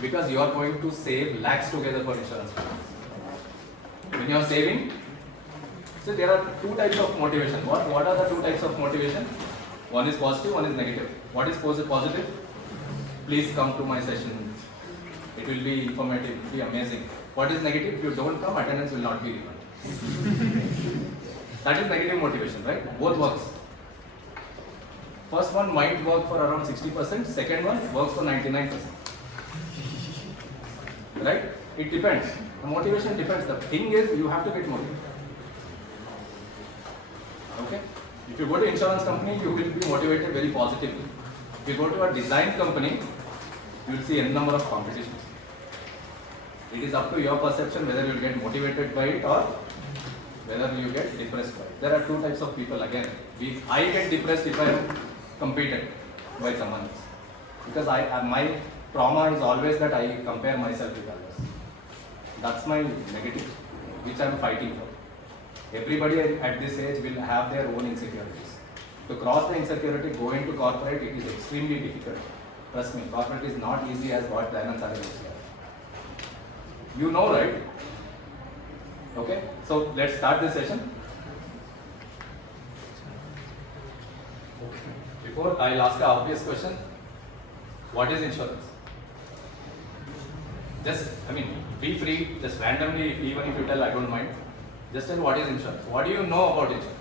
Because you are going to save lakhs together for insurance companies. When you are saving, so there are two types of motivation. What are the two types of motivation? One is positive, one is negative. What is positive? Please come to my session. It will be informative, it will be amazing. What is negative? If you don't come, attendance will not be refunded. That is negative motivation, right? Both works. First one might work for around 60%, second one works for 99%. Right? It depends. The motivation depends. The thing is, you have to get motivated. Okay? If you go to insurance company, you will be motivated very positively. If you go to a design company, you will see n number of competitions. It is up to your perception whether you will get motivated by it or whether you get depressed by it. There are two types of people again. I get depressed if I am competed by someone else. Because my trauma is always that I compare myself with others. That's my negative, which I am fighting for. Everybody at this age will have their own insecurities. To cross the insecurity, go into corporate, it is extremely difficult. Trust me, corporate is not easy as what Dayanand Sir is here. You know, right? Okay, so let's start this session. Before I'll ask an obvious question, what is insurance? Just, be free, just randomly, even if you tell, I don't mind. Just tell what is insurance. What do you know about insurance?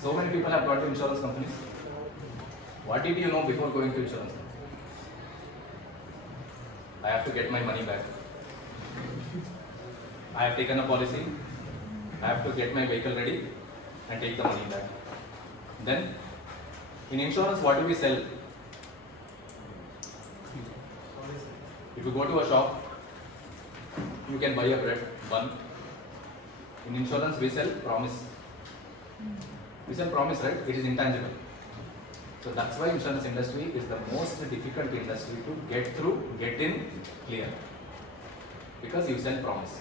So many people have got to insurance companies. What did you know before going to insurance company? I have to get my money back. I have taken a policy. I have to get my vehicle ready and take the money back. Then, in insurance, what do we sell? If you go to a shop, you can buy a bread, bun. In insurance, we sell promise. We sell promise, right? It is intangible. So that's why insurance industry is the most difficult industry to get through, get in, clear. Because you sell promise.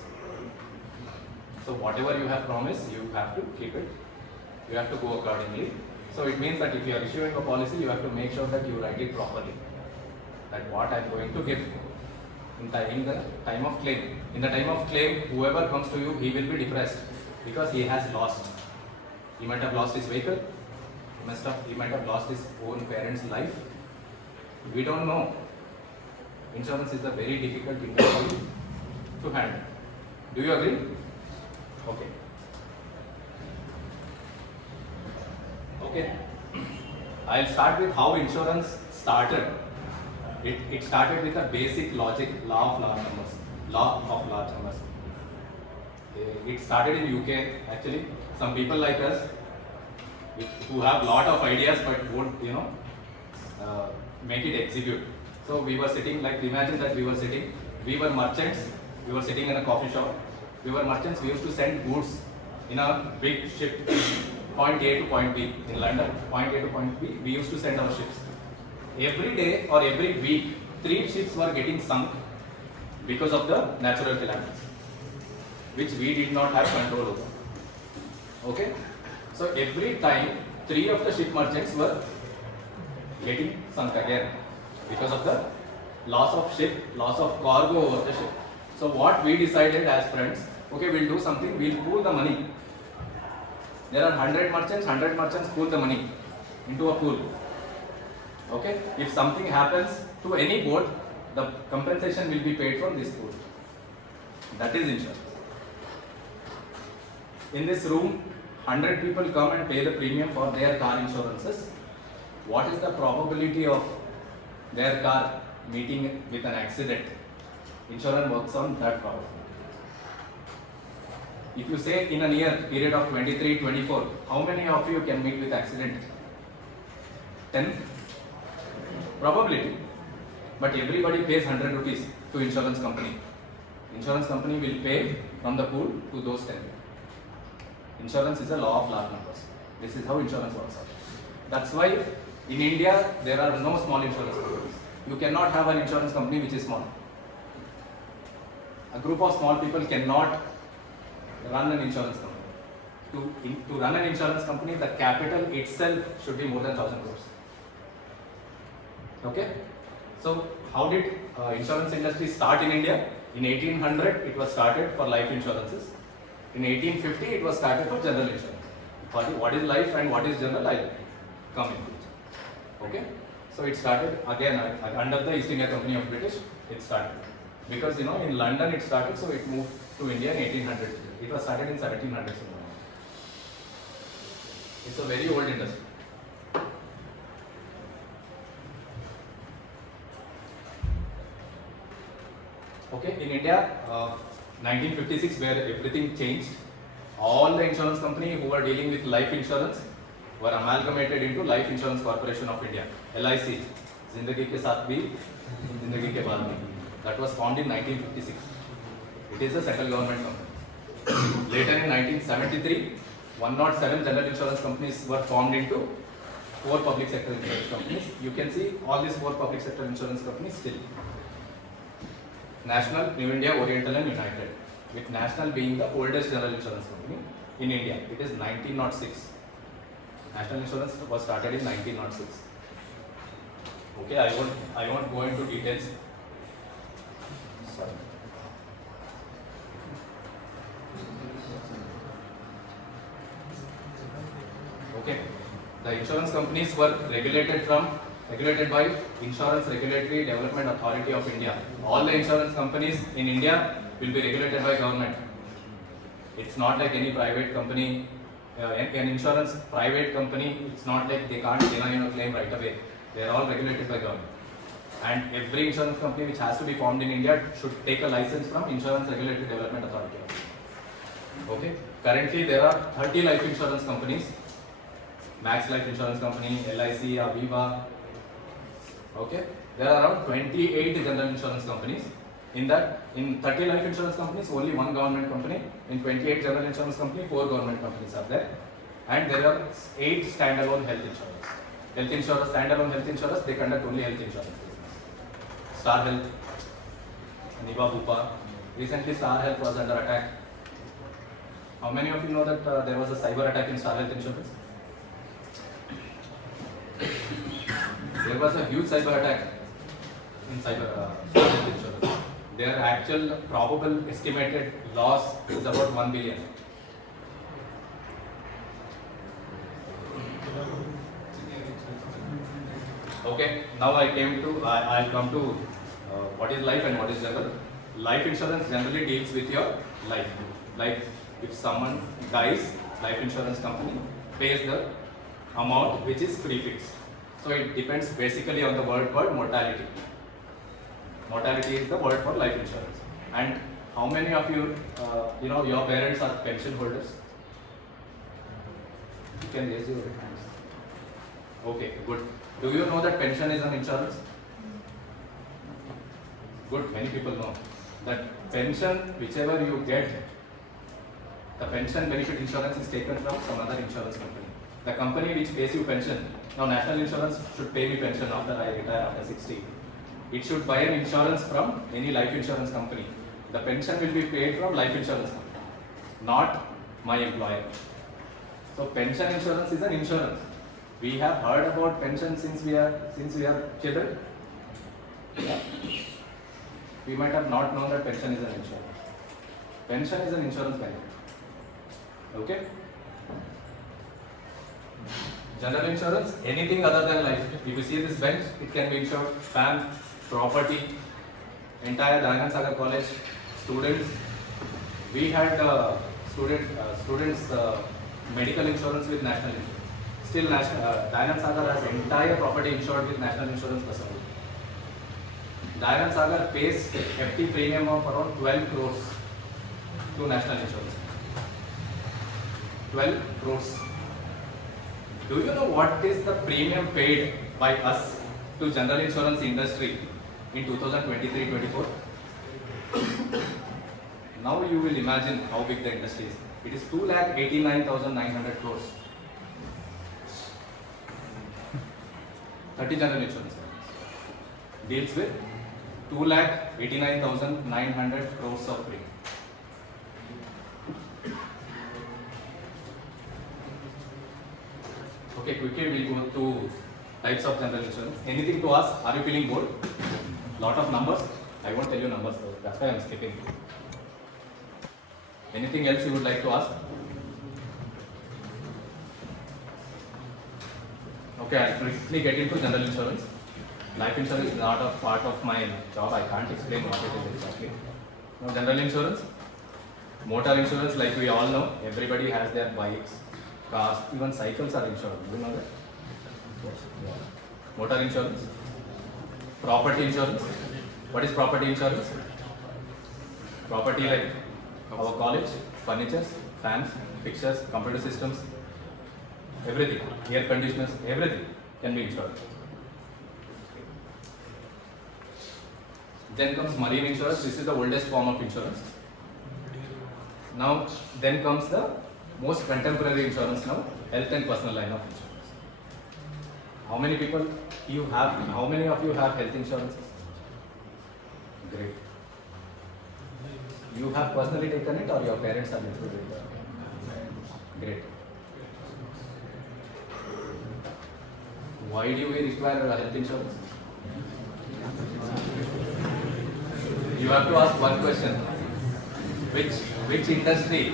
So whatever you have promised, you have to keep it. You have to go accordingly. So it means that if you are issuing a policy, you have to make sure that you write it properly. That what I am going to give in the time of claim. In the time of claim, whoever comes to you, he will be depressed because he has lost. He might have lost his vehicle. He might have lost his own parents' life. We don't know. Insurance is a very difficult industry to handle. Do you agree? Okay. Okay. I'll start with how insurance started. It started with a basic logic, law of large numbers. It started in UK. Actually, some people like us who have lot of ideas but won't, make it execute. So we were sitting, imagine that we were merchants, we were sitting in a coffee shop. We were merchants, we used to send goods in a big ship, point A to point B in London, point A to point B, we used to send our ships. Every day or every week, 3 ships were getting sunk because of the natural calamities, which we did not have control over. Okay? So every time, 3 of the ship merchants were getting sunk again because of the loss of ship, loss of cargo over the ship. So what we decided as friends, okay, we'll do something, we'll pool the money. There are 100 merchants pool the money into a pool. Okay? If something happens to any boat, the compensation will be paid from this pool. That is insurance. In this room, 100 people come and pay the premium for their car insurances. What is the probability of their car meeting with an accident? Insurance works on that probability. If you say in a year period of 23, 24, how many of you can meet with accident? 10? Probability. But everybody pays 100 rupees to insurance company. Insurance company will pay from the pool to those 10. Insurance is a law of large numbers. This is how insurance works out. That's why in India there are no small insurance companies. You cannot have an insurance company which is small. A group of small people cannot run an insurance company. to run an insurance company, the capital itself should be more than 1,000 crores. Okay? So how did insurance industry start in India? In 1800, it was started for life insurances. In 1850, it was started for general insurance. What is life and what is general, I'll come in future. Okay? So it started again under the East India Company of British. It started because in London it started, so it moved to India in 1800. It was started in 1700. It's a very old industry. Okay, in India, 1956, where everything changed, all the insurance companies who were dealing with life insurance were amalgamated into Life Insurance Corporation of India, LIC. Zindagi ke saath bhi, zindagi ke baad bhi. That was formed in 1956. It is a central government company. Later in 1973, 107 general insurance companies were formed into 4 public sector insurance companies. You can see all these 4 public sector insurance companies still. National, New India, Oriental and United. With National being the oldest general insurance company in India. It is 1906. National Insurance was started in 1906. Okay, I won't go into details. Sorry. Okay, the insurance companies were regulated by Insurance Regulatory Development Authority of India. All the insurance companies in India will be regulated by government. It's not like any private company. An insurance private company, it's not like they can't deny a claim right away. They are all regulated by government. And every insurance company which has to be formed in India should take a license from Insurance Regulatory Development Authority. Okay. Currently there are 30 life insurance companies. Max Life Insurance Company, LIC, Aviva. Okay. There are around 28 general insurance companies. In 30 life insurance companies, only 1 government company. In 28 general insurance companies, 4 government companies are there. And there are 8 standalone health insurers. Standalone health insurers, they conduct only health insurance business. Star Health, Niva Bupa. Recently, Star Health was under attack. How many of you know that there was a cyber attack in Star Health Insurance? There was a huge cyber attack in Star Health Insurance. Their actual probable estimated loss is about 1 billion. Okay, now I'll come to what is life and what is general. Life insurance generally deals with your life. Like if someone dies, life insurance company pays the amount which is prefixed. So it depends basically on the word called mortality. Mortality is the word for life insurance. And how many of you, your parents are pension holders? You can raise your hands. Okay, good. Do you know that pension is an insurance? Good, many people know. That pension, whichever you get, the pension benefit insurance is taken from some other insurance company. The company which pays you pension, now National Insurance should pay me pension after I retire after 60. It should buy an insurance from any life insurance company. The pension will be paid from life insurance company, not my employer. So pension insurance is an insurance. We have heard about pension since we are children. Yeah. We might have not known that pension is an insurance. Pension is an insurance benefit. Okay? General insurance, anything other than life. If you see this bench, it can be insured. Fan, property, entire Dayanand Sagar College, students. We had students medical insurance with national insurance. Still, Dayanand Sagar has entire property insured with national insurance facility. Dayanand Sagar pays FT premium of around 12 crores to national insurance. 12 crores. Do you know what is the premium paid by us to general insurance industry in 2023-24? Now you will imagine how big the industry is. It is 2,89,900 crores. 30 general insurance companies deals with 2,89,900 crores of premium. Okay, quickly we'll go to types of general insurance. Anything to ask? Are you feeling bored? Lot of numbers. I won't tell you numbers though. That's why I'm skipping. Anything else you would like to ask? Okay, I'll quickly get into general insurance. Life insurance is not a part of my job. I can't explain what it is exactly. Now, general insurance, motor insurance, like we all know, everybody has their bikes, cars, even cycles are insured. Do you know that? Yeah. Motor insurance, property insurance. What is property insurance? Property like our college, furniture, fans, fixtures, computer systems, everything, air conditioners, everything can be insured. Then comes marine insurance. This is the oldest form of insurance. Now, then comes the most contemporary insurance now, health and personal line of insurance. How many people you have? How many of you have health insurance? Great. You have personally taken it, or your parents have included it? Great. Why do we require health insurance? You have to ask one question. Which industry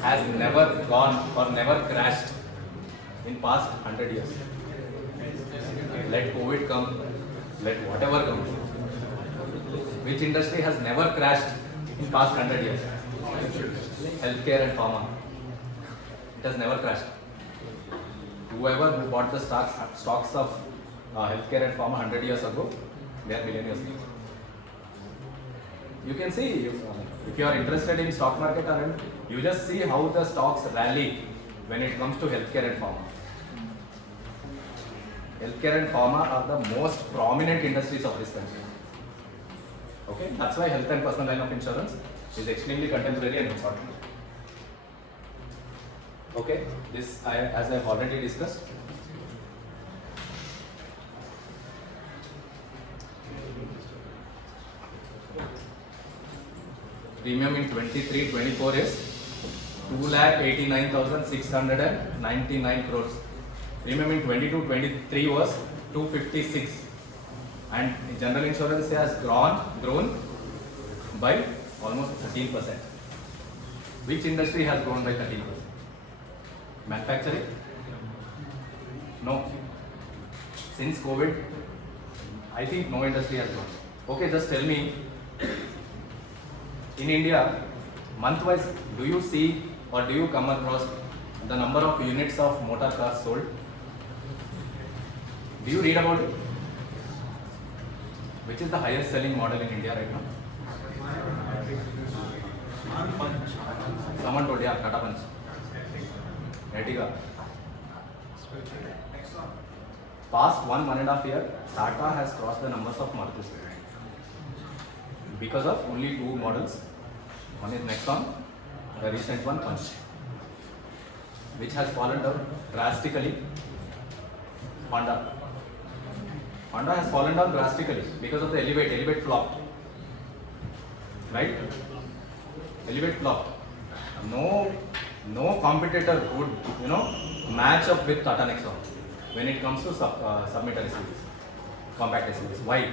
has never gone or never crashed in past 100 years? Let COVID come, let whatever come. Which industry has never crashed in past 100 years? Healthcare and pharma. It has never crashed. Whoever who bought the stocks of healthcare and pharma 100 years ago, they are millionaires. You can see, if you are interested in stock market, you just see how the stocks rally when it comes to healthcare and pharma. Healthcare and pharma are the most prominent industries of this country. Okay, that's why health and personal line of insurance is extremely contemporary and important. Okay, this as I have already discussed. Premium in 23-24 is 2,89,699 crores. Premium in 22-23 was 256, and general insurance has grown by almost 13%. Which industry has grown by 13%? Manufacturing? No. Since COVID, I think no industry has grown. Okay, just tell me, in India, month-wise, do you see or do you come across the number of units of motor cars sold? Do you read about it? Which is the highest selling model in India right now? Someone told, yeah, Tata Punch. Ertiga. Past 1.5 years, Tata has crossed the numbers of Maruti because of only two models. One is Nexon, the recent one Punch, which has fallen down drastically. Honda has fallen down drastically because of the Elevate flopped. Right? Elevate flopped. No competitor would, match up with Tata Nexon when it comes to submitter SUVs, compact SUVs. Why?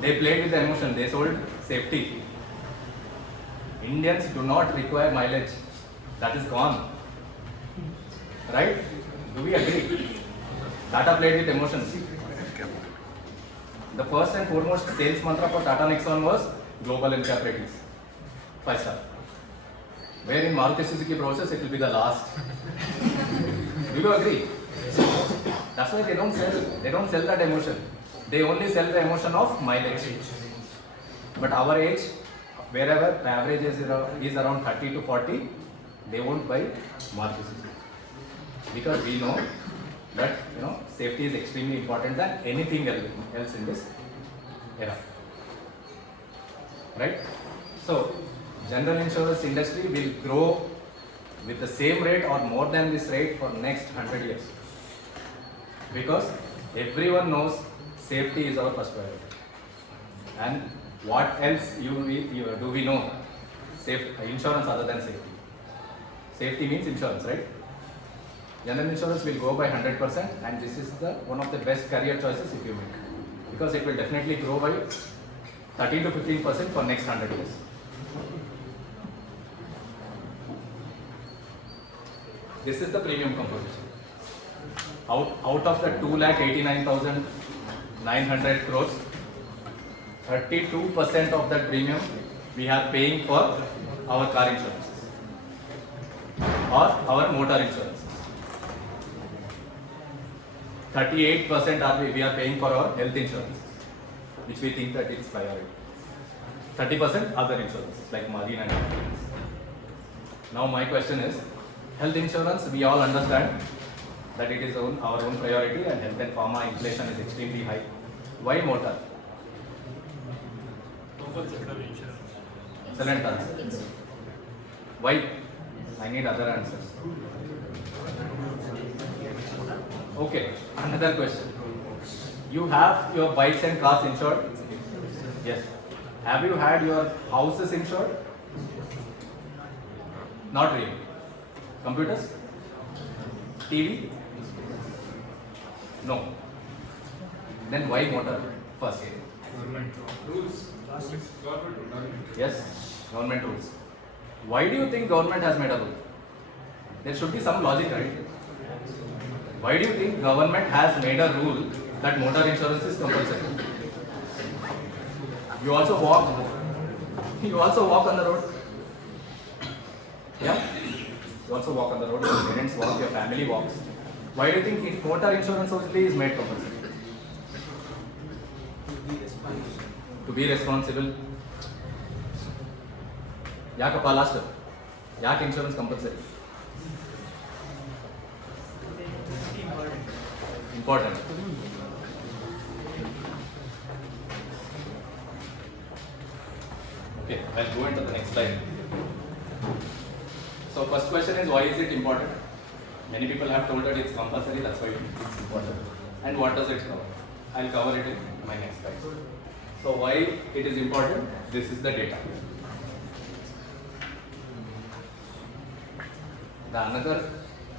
They played with the emotion. They sold safety. Indians do not require mileage. That is gone. Right? Do we agree? Tata played with emotions. The first and foremost sales mantra for Tata Nexon was global and capabilities. 5-star. Where in Maruti Suzuki process it will be the last. Do you agree? That's why they don't sell that emotion. They only sell the emotion of mileage. But our age, wherever the average is around 30 to 40, they won't buy Maruti Suzuki. Because we know that safety is extremely important than anything else in this era. Right? So, general insurance industry will grow with the same rate or more than this rate for next 100 years. Because everyone knows safety is our first priority. And what else do we know? Insurance other than safety. Safety means insurance, right? General insurance will go by 100%, and this is the one of the best career choices if you make, because it will definitely grow by 13 to 15% for next 100 years. This is the premium composition. Out of the 2,89,900 crores, 32% of that premium we are paying for our car insurances or our motor insurances. 38% we are paying for our health insurance, which we think that it's priority. 30% other insurances like marine and insurance. Now my question is, health insurance, we all understand that it is our own priority, and health and pharma inflation is extremely high. Why motor? Excellent answer. Why? I need other answers. Okay, another question. You have your bikes and cars insured? Yes. Have you had your houses insured? Not really. Computers? TV? No. Then why motor first? Rules. Yes, government rules. Why do you think government has made a rule? There should be some logic, right? Why do you think government has made a rule that motor insurance is compulsory? You also walk on the road. Yeah? You also walk on the road, your parents walk, your family walks. Why do you think motor insurance only is made compulsory? To be responsible. Yakappa last. Yak insurance compulsory. Important. Okay, I'll go into the next slide. So first question is, why is it important? Many people have told that it's compulsory, that's why it's important. And what does it cover? I'll cover it in my next slide. So why it is important? This is the data. The another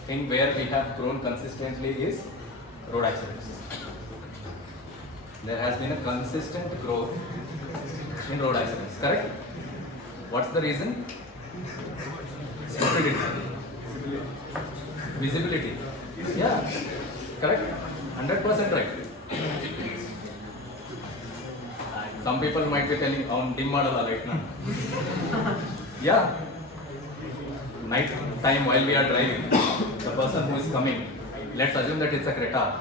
thing where we have grown consistently is road accidents. There has been a consistent growth in road accidents, correct? What's the reason? Stupidity. Visibility. Yeah, correct? 100% right. Some people might be telling, dim model right now. Yeah. Night time while we are driving, the person who is coming, let's assume that it's a Creta.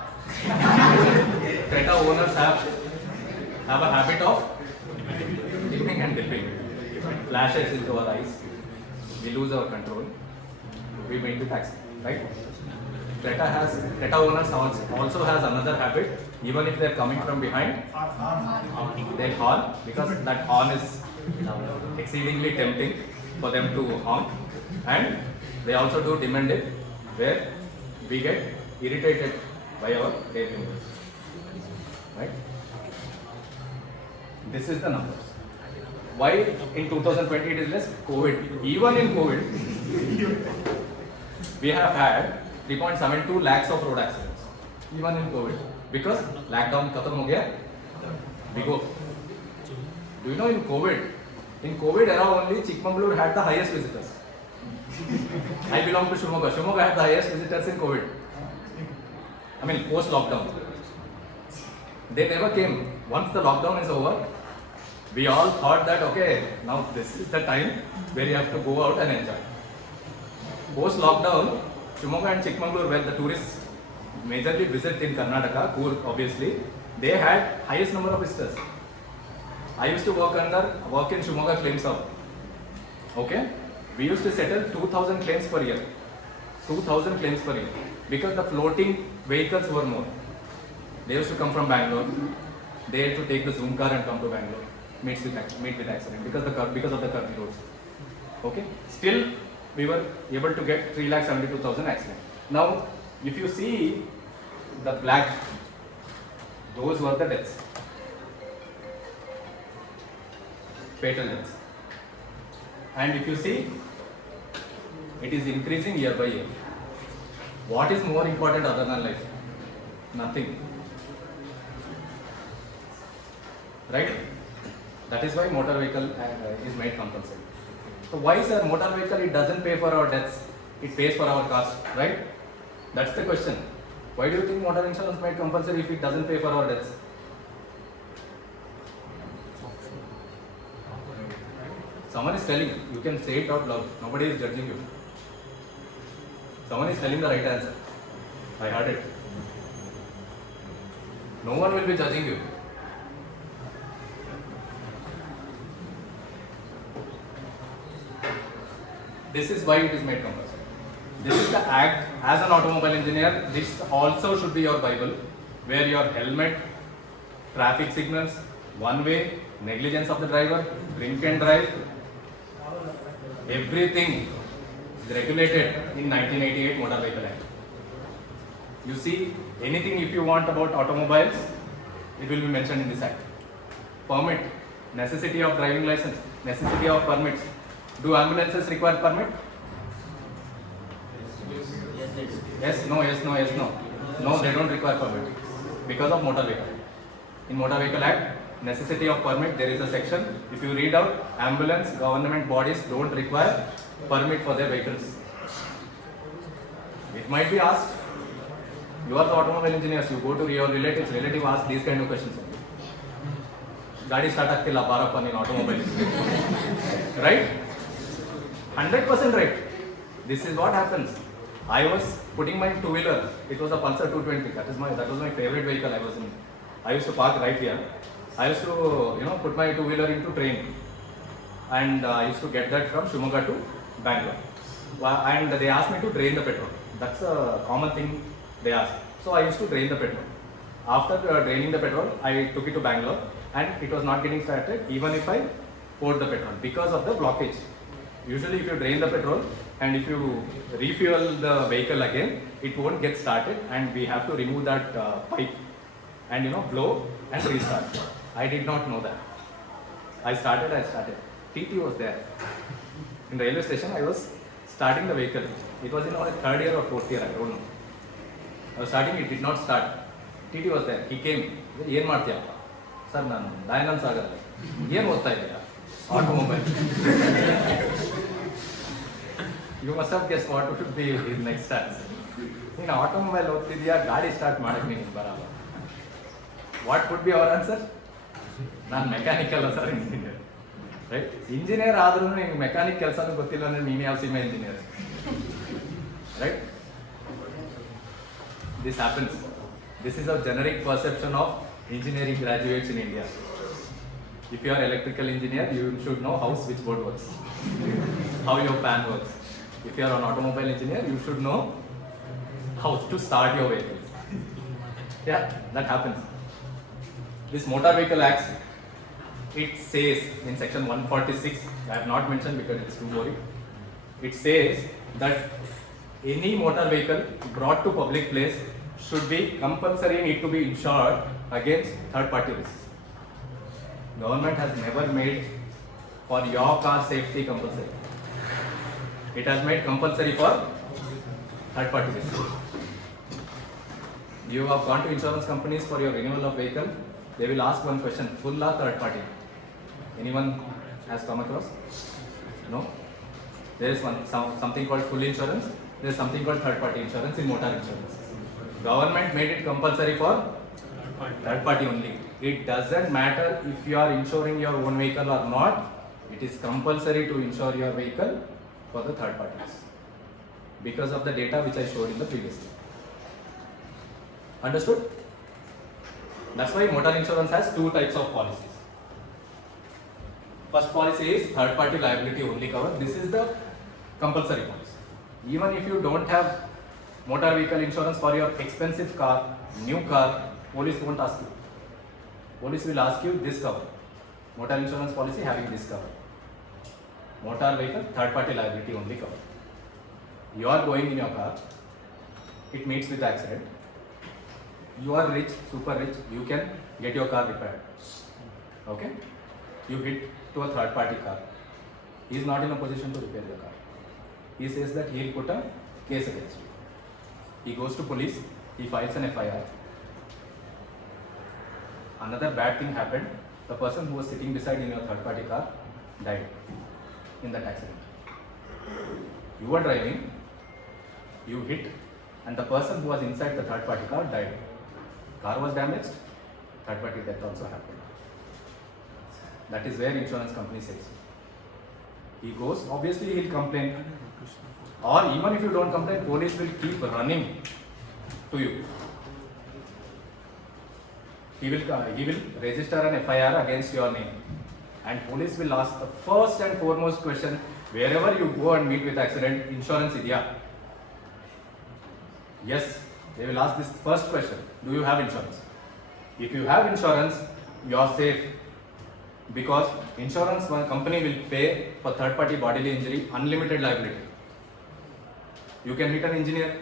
Creta owners have a habit of dimming and dipping. Flashes into our eyes. We lose our control. We make the taxi, right? Creta owners also has another habit. Even if they're coming from behind, they horn, because that horn is exceedingly tempting for them to honk. And they also do dim and dip, where we get irritated by our rear mirrors, right? This is the numbers. Why in 2020 it is less? COVID. Even in COVID, we have had 3.72 lakhs of road accidents. Even in COVID. Because lockdown khatam ho gaya, we go. Do you know in COVID era only Chikmagalur had the highest visitors. I belong to Shimoga. Shimoga had the highest visitors in COVID. I mean, post-lockdown. They never came. Once the lockdown is over, we all thought that, okay, now this is the time where you have to go out and enjoy. Post-lockdown, Shimoga and Chikmagalur, where the tourists majorly visit in Karnataka, Coorg obviously, they had highest number of visitors. I used to work in Shimoga Claims Hub. Okay? We used to settle 2,000 claims per year. 2,000 claims per year. Because the floating vehicles were more. They used to come from Bangalore. They had to take the Zoom car and come to Bangalore. Meet with accident because of the curvy roads. Okay? Still, we were able to get 3,72,000 accidents. Now, if you see the black, those were the deaths. Fatal deaths. And if you see, it is increasing year by year. What is more important other than life? Nothing. Right? That is why motor vehicle is made compulsory. So why, sir, motor vehicle, it doesn't pay for our debts, it pays for our cost, right? That's the question. Why do you think motor insurance made compulsory if it doesn't pay for our debts? Someone is telling, you can say it out loud, nobody is judging you. Someone is telling the right answer. I heard it. No one will be judging you. This is why it is made compulsory. This is the act. As an automobile engineer, this also should be your Bible, where your helmet, traffic signals, one way, negligence of the driver, drink and drive, everything is regulated in 1988 Motor Vehicle Act. You see, anything if you want about automobiles, it will be mentioned in this act. Permit, necessity of driving license, necessity of permits. Do ambulances require permit? Yes, no, yes, no, yes, no. No, they don't require permit because of motor vehicle. In Motor Vehicle Act, necessity of permit, there is a section. If you read out, ambulance, government bodies don't require permit for their vehicles. It might be asked. You are the automobile engineers, you go to your relatives, relative ask these kind of questions. Gadi start agtilla barappa in automobile. Right? 100% right. This is what happens. I was putting my two-wheeler. It was a Pulsar 220. That was my favorite vehicle. I used to park right here. I used to put my two-wheeler into train, and I used to get that from Shimoga to Bangalore. And they asked me to drain the petrol. That's a common thing they ask. So I used to drain the petrol. After draining the petrol, I took it to Bangalore, and it was not getting started even if I poured the petrol because of the blockage. Usually if you drain the petrol and if you refuel the vehicle again, it won't get started, and we have to remove that pipe and blow and restart. I did not know that. I started. TT was there. In the railway station, I was starting the vehicle. It was in our third year or fourth year, I don't know. I was starting, it did not start. TT was there. He came. ಏನು ಮಾಡ್ತೀಯಪ್ಪ sir? ನಾನು ಡೈನಮ್ಸ್ ಆಗಲ್ಲ. ಏನು ಓದ್ತಾ ಇದ್ದೀರಾ? Automobile. You must have guessed what would be his next answer. ನೀನು automobile ಓದ್ತಿದ್ಯಾ, ಗಾಡಿ start ಮಾಡಕ್ಕೆ ನಿನಗೆ ಬರಲ್ಲ. What would be our answer? ನಾನು mechanical sir, engineer. Right? Engineer ಆದ್ರೂ ನಿಮ್ಗೆ ಮೆಕ್ಯಾನಿಕ್ ಕೆಲಸನೂ ಗೊತ್ತಿಲ್ಲ ಅಂದ್ರೆ ನೀನು ಯಾವ ಸೀಮೆ engineer? Right? This happens. This is a generic perception of engineering graduates in India. If you are electrical engineer, you should know how switchboard works, how your fan works. If you are an automobile engineer, you should know how to start your vehicle. Yeah, that happens. This Motor Vehicle Act, it says in section 146, I have not mentioned because it is too boring. It says that any motor vehicle brought to public place should be compulsory, need to be insured against third party risks. Government has never made for your car safety compulsory. It has made compulsory for third party risks. You have gone to insurance companies for your renewal of vehicle. They will ask one question: full or third party? Anyone has come across? No. There is something called full insurance. There is something called third party insurance in motor insurance. Government made it compulsory for third party only. It doesn't matter if you are insuring your own vehicle or not. It is compulsory to insure your vehicle for the third parties because of the data which I showed in the previous slide. Understood? That's why motor insurance has two types of policies. First policy is third party liability only cover. This is the compulsory policy. Even if you don't have motor vehicle insurance for your expensive car, new car, police won't ask you. Police will ask you this cover. Motor insurance policy having this cover. Motor vehicle third party liability only cover. You are going in your car, it meets with accident. You are rich, super rich, you can get your car repaired. Okay? You hit to a third party car. He is not in a position to repair your car. He says that he will put a case against you. He goes to police, he files an FIR. Another bad thing happened. The person who was sitting beside in your third party car died in that accident. You were driving, you hit, and the person who was inside the third party car died. Car was damaged, third party death also happened. That is where insurance company says. He goes, obviously he'll complain. Or even if you don't complain, police will keep running to you. He will register an FIR against your name. And police will ask the first and foremost question, wherever you go and meet with accident, insurance idya? Yes, they will ask this first question, do you have insurance? If you have insurance, you are safe. Because insurance company will pay for third party bodily injury, unlimited liability. You can hit an engineer,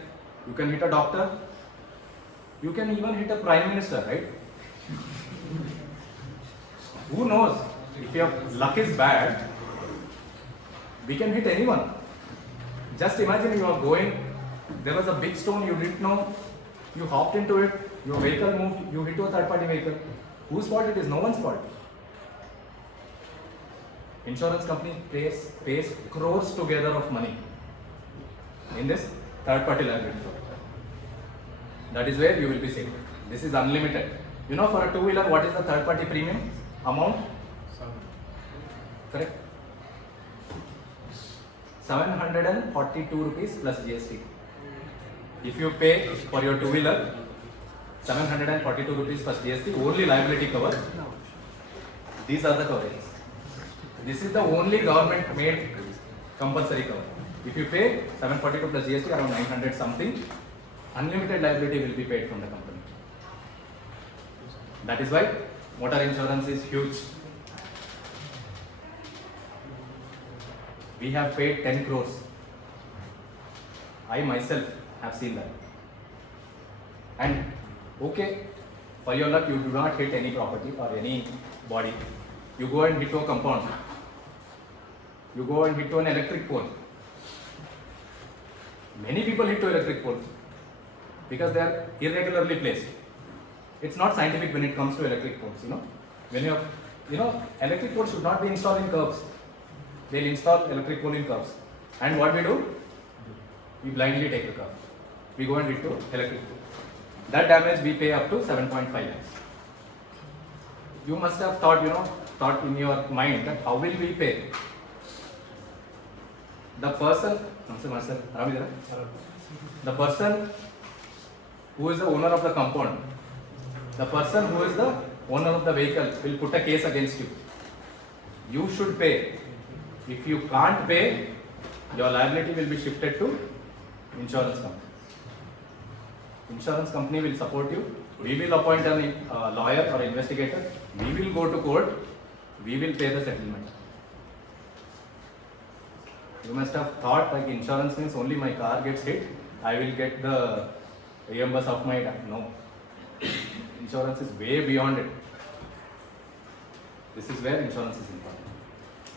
you can hit a doctor, you can even hit a prime minister, right? Who knows? If your luck is bad, we can hit anyone. Just imagine you are going, there was a big stone you didn't know, you hopped into it, your vehicle moved, you hit a third party vehicle. Whose fault it is? No one's fault. Insurance company pays crores together of money in this third party liability. That is where you will be safe. This is unlimited. You know, for a two-wheeler, what is the third party premium amount? Correct? 742 rupees plus GST. If you pay for your two-wheeler, 742 rupees plus GST, only liability cover. These are the coverages. This is the only government made compulsory cover. If you pay 742 plus GST, around 900 something, unlimited liability will be paid from the company. That is why motor insurance is huge. We have paid 10 crores. I myself have seen that. And okay, for your luck, you do not hit any property or any body. You go and hit to a compound. You go and hit to an electric pole. Many people hit to electric poles because they are irregularly placed. It's not scientific when it comes to electric poles, When electric poles should not be installed in curves. They'll install electric pole in curves. And what we do? We blindly take the curve. We go and hit to electric pole. That damage we pay up to 7.5 lakhs. You must have thought in your mind that how will we pay? The person who is the owner of the compound, the person who is the owner of the vehicle will put a case against you. You should pay. If you can't pay, your liability will be shifted to insurance company. Insurance company will support you. We will appoint a lawyer or investigator. We will go to court. We will pay the settlement. You must have thought like insurance means only my car gets hit, I will get the reimburse of my debt. No. Insurance is way beyond it. This is where insurance is important.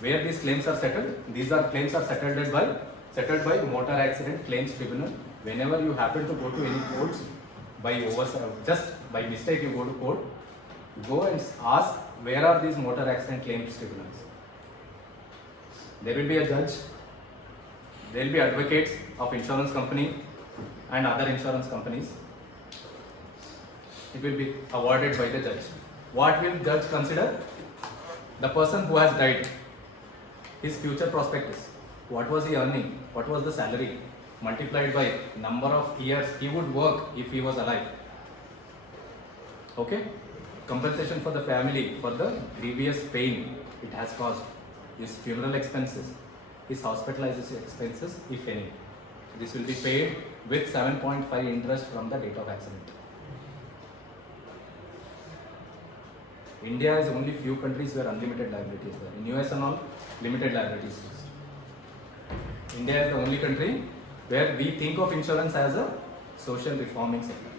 Where these claims are settled, claims are settled by Motor Accident Claims Tribunal. Whenever you happen to go to any courts, just by mistake you go to court, go and ask where are these Motor Accident Claims Tribunals. There will be a judge, there will be advocates of insurance company and other insurance companies. It will be awarded by the judge. What will judge consider? The person who has died, his future prospectus. What was he earning? What was the salary? Multiplied by number of years he would work if he was alive. Okay? Compensation for the family for the grievous pain it has caused. His funeral expenses, his hospitalization expenses, if any. This will be paid with 7.5 interest from the date of accident. India is only few countries where unlimited liability is there. In US and all, limited liability is used. India is the only country where we think of insurance as a social reforming sector.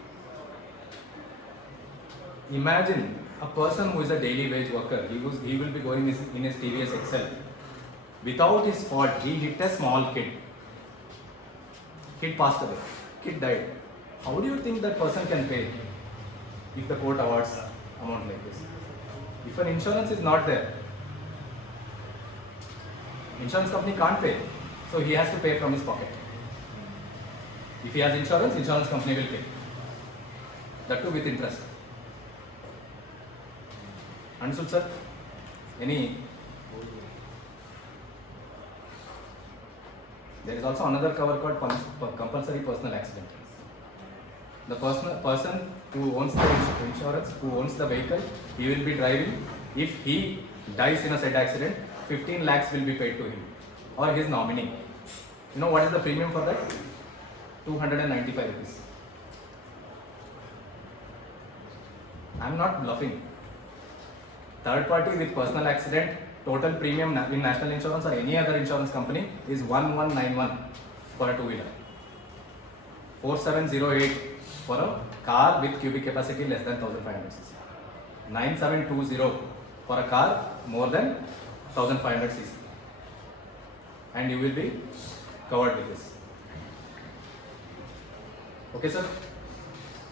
Imagine a person who is a daily wage worker, he will be going in his TVS Excel. Without his fault, he hit a small kid. Kid passed away. Kid died. How do you think that person can pay if the court awards amount like this? If an insurance is not there, insurance company can't pay, so he has to pay from his pocket. If he has insurance, insurance company will pay. That too with interest. Understood, sir? Any? There is also another cover called compulsory personal accident. The person who owns the insurance, who owns the vehicle, he will be driving. If he dies in a said accident, 15 lakhs will be paid to him or his nominee. You know what is the premium for that? 295 rupees. I am not bluffing. Third party with personal accident, total premium in national insurance or any other insurance company is 1191 for a two-wheeler. 4708 for a car with cubic capacity less than 1500 cc. 9720 for a car more than 1500 cc. And you will be covered with this. Okay, sir?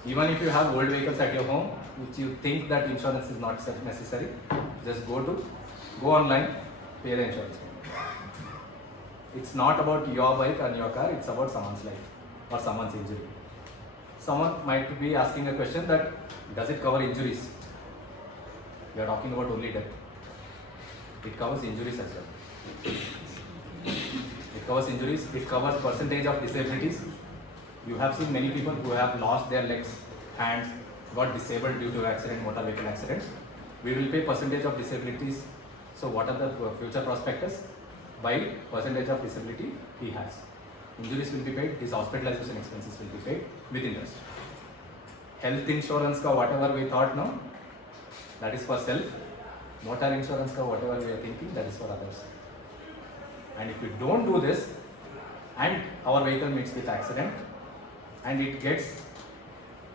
Even if you have old vehicles at your home, which you think that insurance is not necessary, just go online, pay the insurance. It's not about your bike and your car, it's about someone's life or someone's injury. Someone might be asking a question that, does it cover injuries? We are talking about only death. It covers injuries as well. It covers injuries, it covers percentage of disabilities. You have seen many people who have lost their legs, hands, got disabled due to accident, motor vehicle accidents. We will pay percentage of disabilities. So what are the future prospectus? By percentage of disability he has. Injuries will be paid, his hospitalization expenses will be paid with interest. Health insurance ka whatever we thought now, that is for self. Motor insurance ka whatever we are thinking, that is for others. And if we don't do this and our vehicle meets with accident and it gets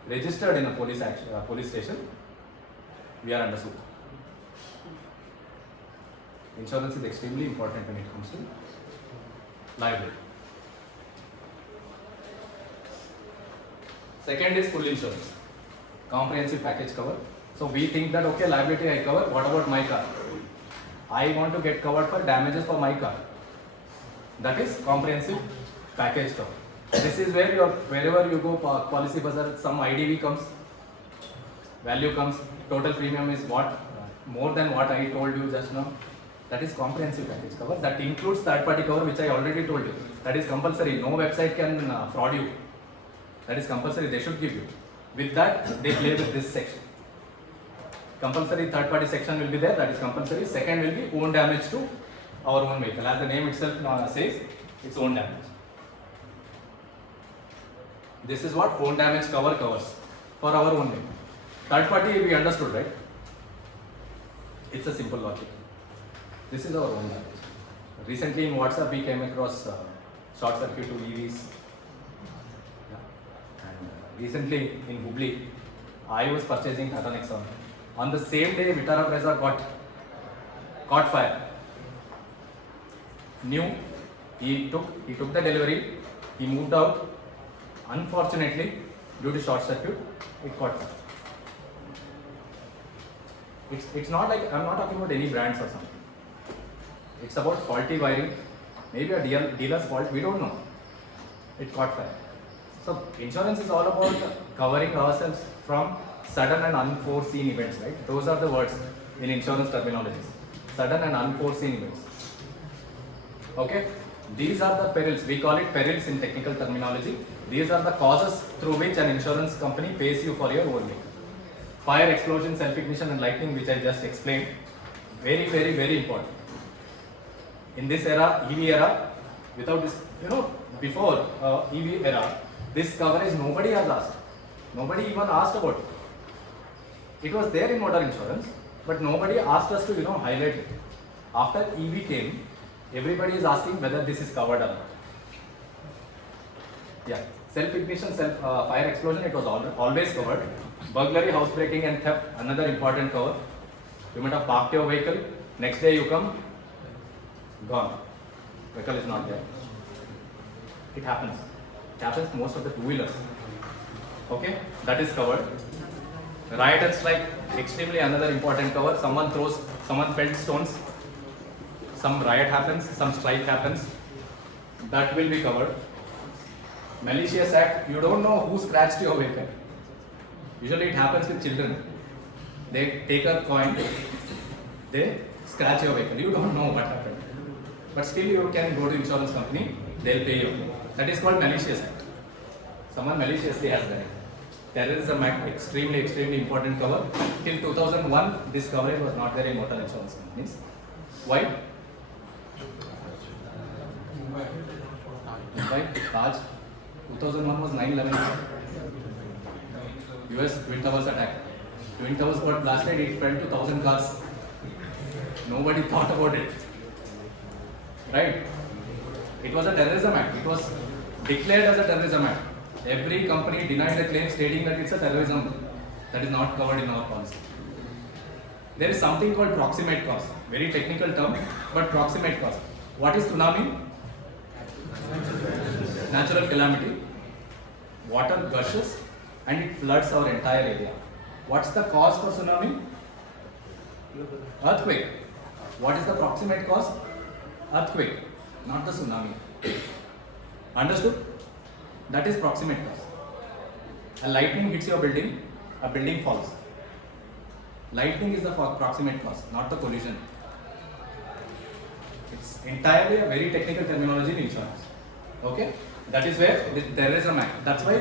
registered in a police station, we are under suit. Insurance is extremely important when it comes to liability. Second is full insurance, comprehensive package cover. So we think that okay, liability I cover, what about my car? I want to get covered for damages for my car. That is comprehensive package cover. This is where wherever you go, policy bazaar, some IDV comes, value comes, total premium is what? More than what I told you just now. That is comprehensive package cover. That includes third party cover, which I already told you. That is compulsory. No website can fraud you. That is compulsory. They should give you. With that, they play with this section. Compulsory third party section will be there. That is compulsory. Second will be own damage to our own vehicle. As the name itself says, it's own damage. This is what own damage cover covers for our own vehicle. Third party we understood, right? It's a simple logic. This is our own damage. Recently in WhatsApp we came across short circuit to EVs. And recently in Hubli, I was purchasing Tata Nexon. On the same day, Vitara Brezza caught fire. He took the delivery, he moved out. Unfortunately, due to short circuit, it caught fire. It's not like, I'm not talking about any brands or something. It's about faulty wiring, maybe a dealer's fault, we don't know. It caught fire. So insurance is all about covering ourselves from sudden and unforeseen events, right? Those are the words in insurance terminologies. Sudden and unforeseen events. Okay? These are the perils. We call it perils in technical terminology. These are the causes through which an insurance company pays you for your own vehicle. Fire, explosion, self-ignition and lightning, which I just explained. Very, very, very important. In this era, EV era, without this, before EV era, this coverage nobody has asked. Nobody even asked about it. It was there in motor insurance, but nobody asked us to, highlight it. After EV came, everybody is asking whether this is covered or not. Yeah, self-ignition, fire explosion, it was always covered. Burglary, housebreaking and theft, another important cover. You might have parked your vehicle, next day you come, gone. Vehicle is not there. It happens. It happens most of the two-wheelers. Okay, that is covered. Riot and strike, extremely another important cover. Someone pelts stones, some riot happens, some strike happens, that will be covered. Malicious act, you don't know who scratched your vehicle. Usually it happens with children. They take a coin, they scratch your vehicle. You don't know what happened. But still you can go to insurance company, they'll pay you. That is called malicious act. Someone maliciously has done it. Terrorism act, extremely important cover. Till 2001, this coverage was not there in motor insurance companies. Why? Mumbai, Taj. 2001 was 9/11. US Twin Towers attack. Twin Towers got blasted, it fell to 1,000 cars. Nobody thought about it. Right? It was a terrorism act. It was declared as a terrorism act. Every company denied the claim stating that it's a terrorism. That is not covered in our policy. There is something called proximate cause. Very technical term, but proximate cause. What is tsunami? Natural calamity. Water gushes and it floods our entire area. What's the cause for tsunami? Earthquake. What is the proximate cause? Earthquake, not the tsunami. Understood? That is proximate cause. A lightning hits your building, a building falls. Lightning is the proximate cause, not the collision. It's entirely a very technical terminology in insurance. Okay? That is where the terrorism act. That's why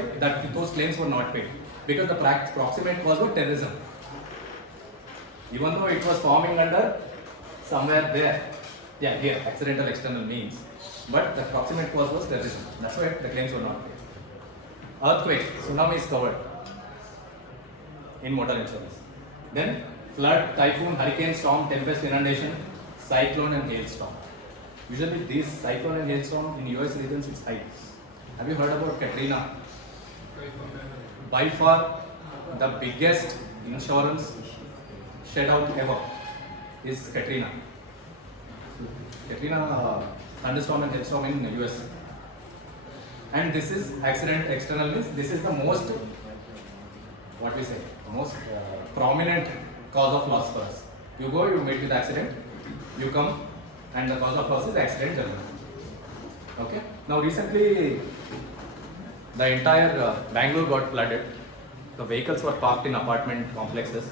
those claims were not paid. Because the proximate cause was terrorism. Even though it was forming under somewhere there. Yeah, here, accidental external means. But the proximate cause was terrorism. That's why the claims were not paid. Earthquake, tsunami is covered in motor insurance. Then flood, typhoon, hurricane, storm, tempest, inundation, cyclone and hailstorm. Usually these cyclone and hailstorm in US regions it's high. Have you heard about Katrina? By far the biggest insurance shed out ever is Katrina. Katrina thunderstorm and hailstorm in the US. And this is accident external means this is the most prominent cause of loss for us. You go, you meet with accident, you come, and the cause of loss is accident generally. Okay. Now recently, the entire Bangalore got flooded. The vehicles were parked in apartment complexes,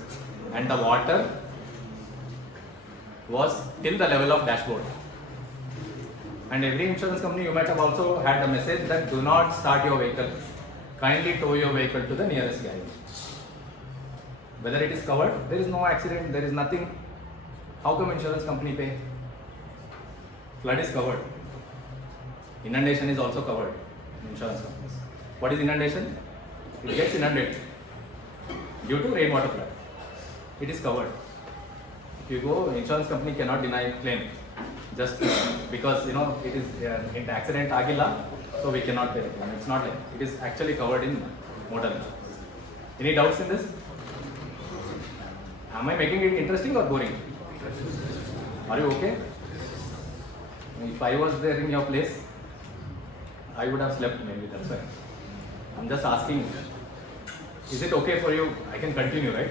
and the water was till the level of dashboard. And every insurance company, you might have also had a message that do not start your vehicle. Kindly tow your vehicle to the nearest garage. Whether it is covered, there is no accident, there is nothing. How come insurance company pay? Flood is covered. Inundation is also covered in insurance companies. What is inundation? It gets inundated due to rainwater flood. It is covered. If you go, insurance company cannot deny claim just because it is in accident agila, so we cannot pay the claim. It's not like it is actually covered in motor insurance. Any doubts in this? Am I making it interesting or boring? Are you okay? If I was there in your place, I would have slept maybe, that's why. I'm just asking, is it okay for you? I can continue, right?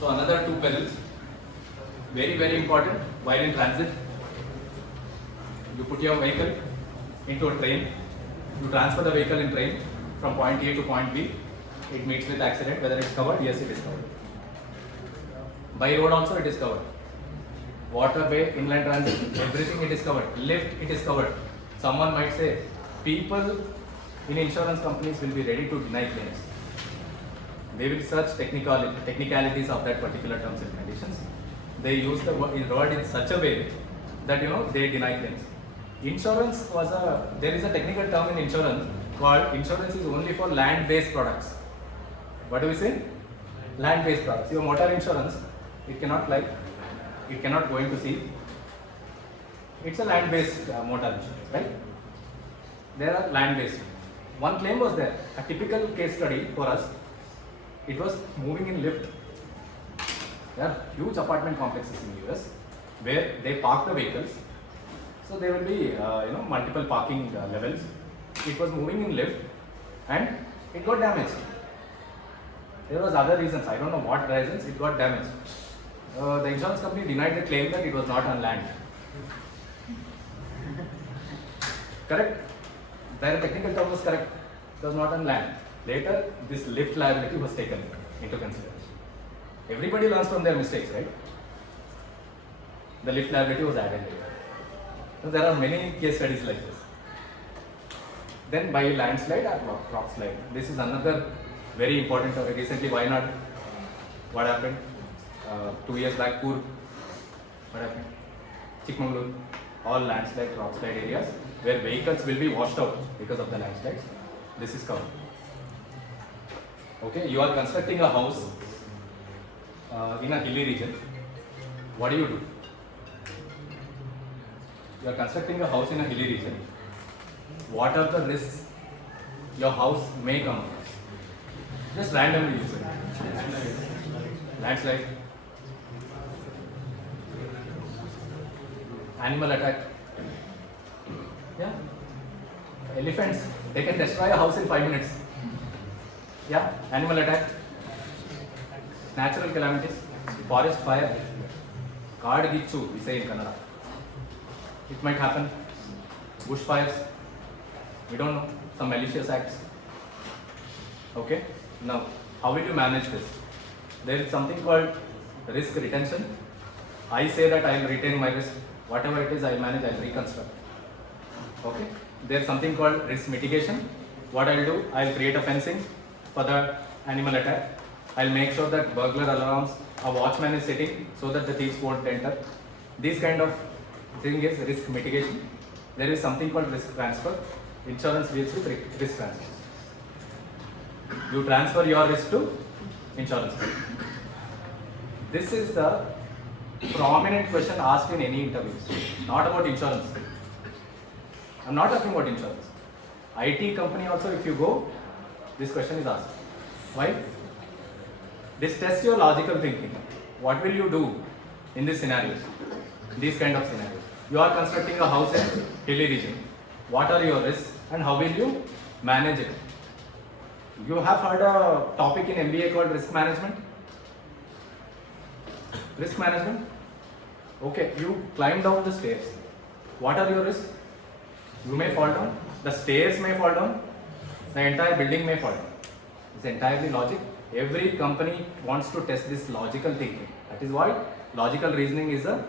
So another two perils, very important while in transit. You put your vehicle into a train, you transfer the vehicle in train from point A to point B, it meets with accident, whether it's covered, yes it is covered. By road also it is covered. Waterway, inland transit, everything it is covered. Lift, it is covered. Someone might say, people in insurance companies will be ready to deny claims. They will search technicalities of that particular terms and conditions. They use the word in such a way that they deny claims. Insurance there is a technical term in insurance called insurance is only for land-based products. What do we say? Land-based products. Your motor insurance, it cannot go into sea. It's a land-based motor insurance, right? There are land-based. One claim was there. A typical case study for us. It was moving in lift. There are huge apartment complexes in the US where they park the vehicles So there will be multiple parking levels. It was moving in lift and it got damaged. There was other reasons, I don't know what reasons it got damaged. The insurance company denied the claim that it was not on land. Correct? Their technical term was correct. It was not on land. Later, this lift liability was taken into consideration. Everybody learns from their mistakes, right? The lift liability was added later. So there are many case studies like this. Then by landslide or rock slide. This is another very important topic. Recently, Wayanad, what happened? 2 years back, Kur, what happened? Chikmagalur, all landslide, rock slide areas where vehicles will be washed out because of the landslides. This is covered. Okay, you are constructing a house in a hilly region. What do? You are constructing a house in a hilly region. What are the risks your house may come across? Just randomly use it. Landslide, animal attack. Yeah. Elephants, they can destroy a house in 5 minutes. Yeah. Animal attack. Natural calamities. Forest fire. Kaad gichu, we say in Kannada. It might happen. Bushfires. We don't know. Some malicious acts. Okay. Now, how will you manage this? There is something called risk retention. I say that I will retain my risk. Whatever it is, I will manage, I will reconstruct. Okay. There is something called risk mitigation. What I will do, I will create a fencing for the animal attack. I will make sure that burglar alarms, a watchman is sitting so that the thieves won't enter. This kind of thing is risk mitigation. There is something called risk transfer. Insurance deals with risk transfer. You transfer your risk to insurance. This is the prominent question asked in any interviews, not about insurance. I'm not talking about insurance. IT company also, if you go, this question is asked. Why? This tests your logical thinking. What will you do in these scenarios? These kind of scenarios. You are constructing a house in hilly region. What are your risks and how will you manage it? You have heard a topic in MBA called risk management? Risk management? Okay, you climb down the stairs. What are your risks? You may fall down. The stairs may fall down. The entire building may fall down. It's entirely logic. Every company wants to test this logical thinking. That is why logical reasoning is a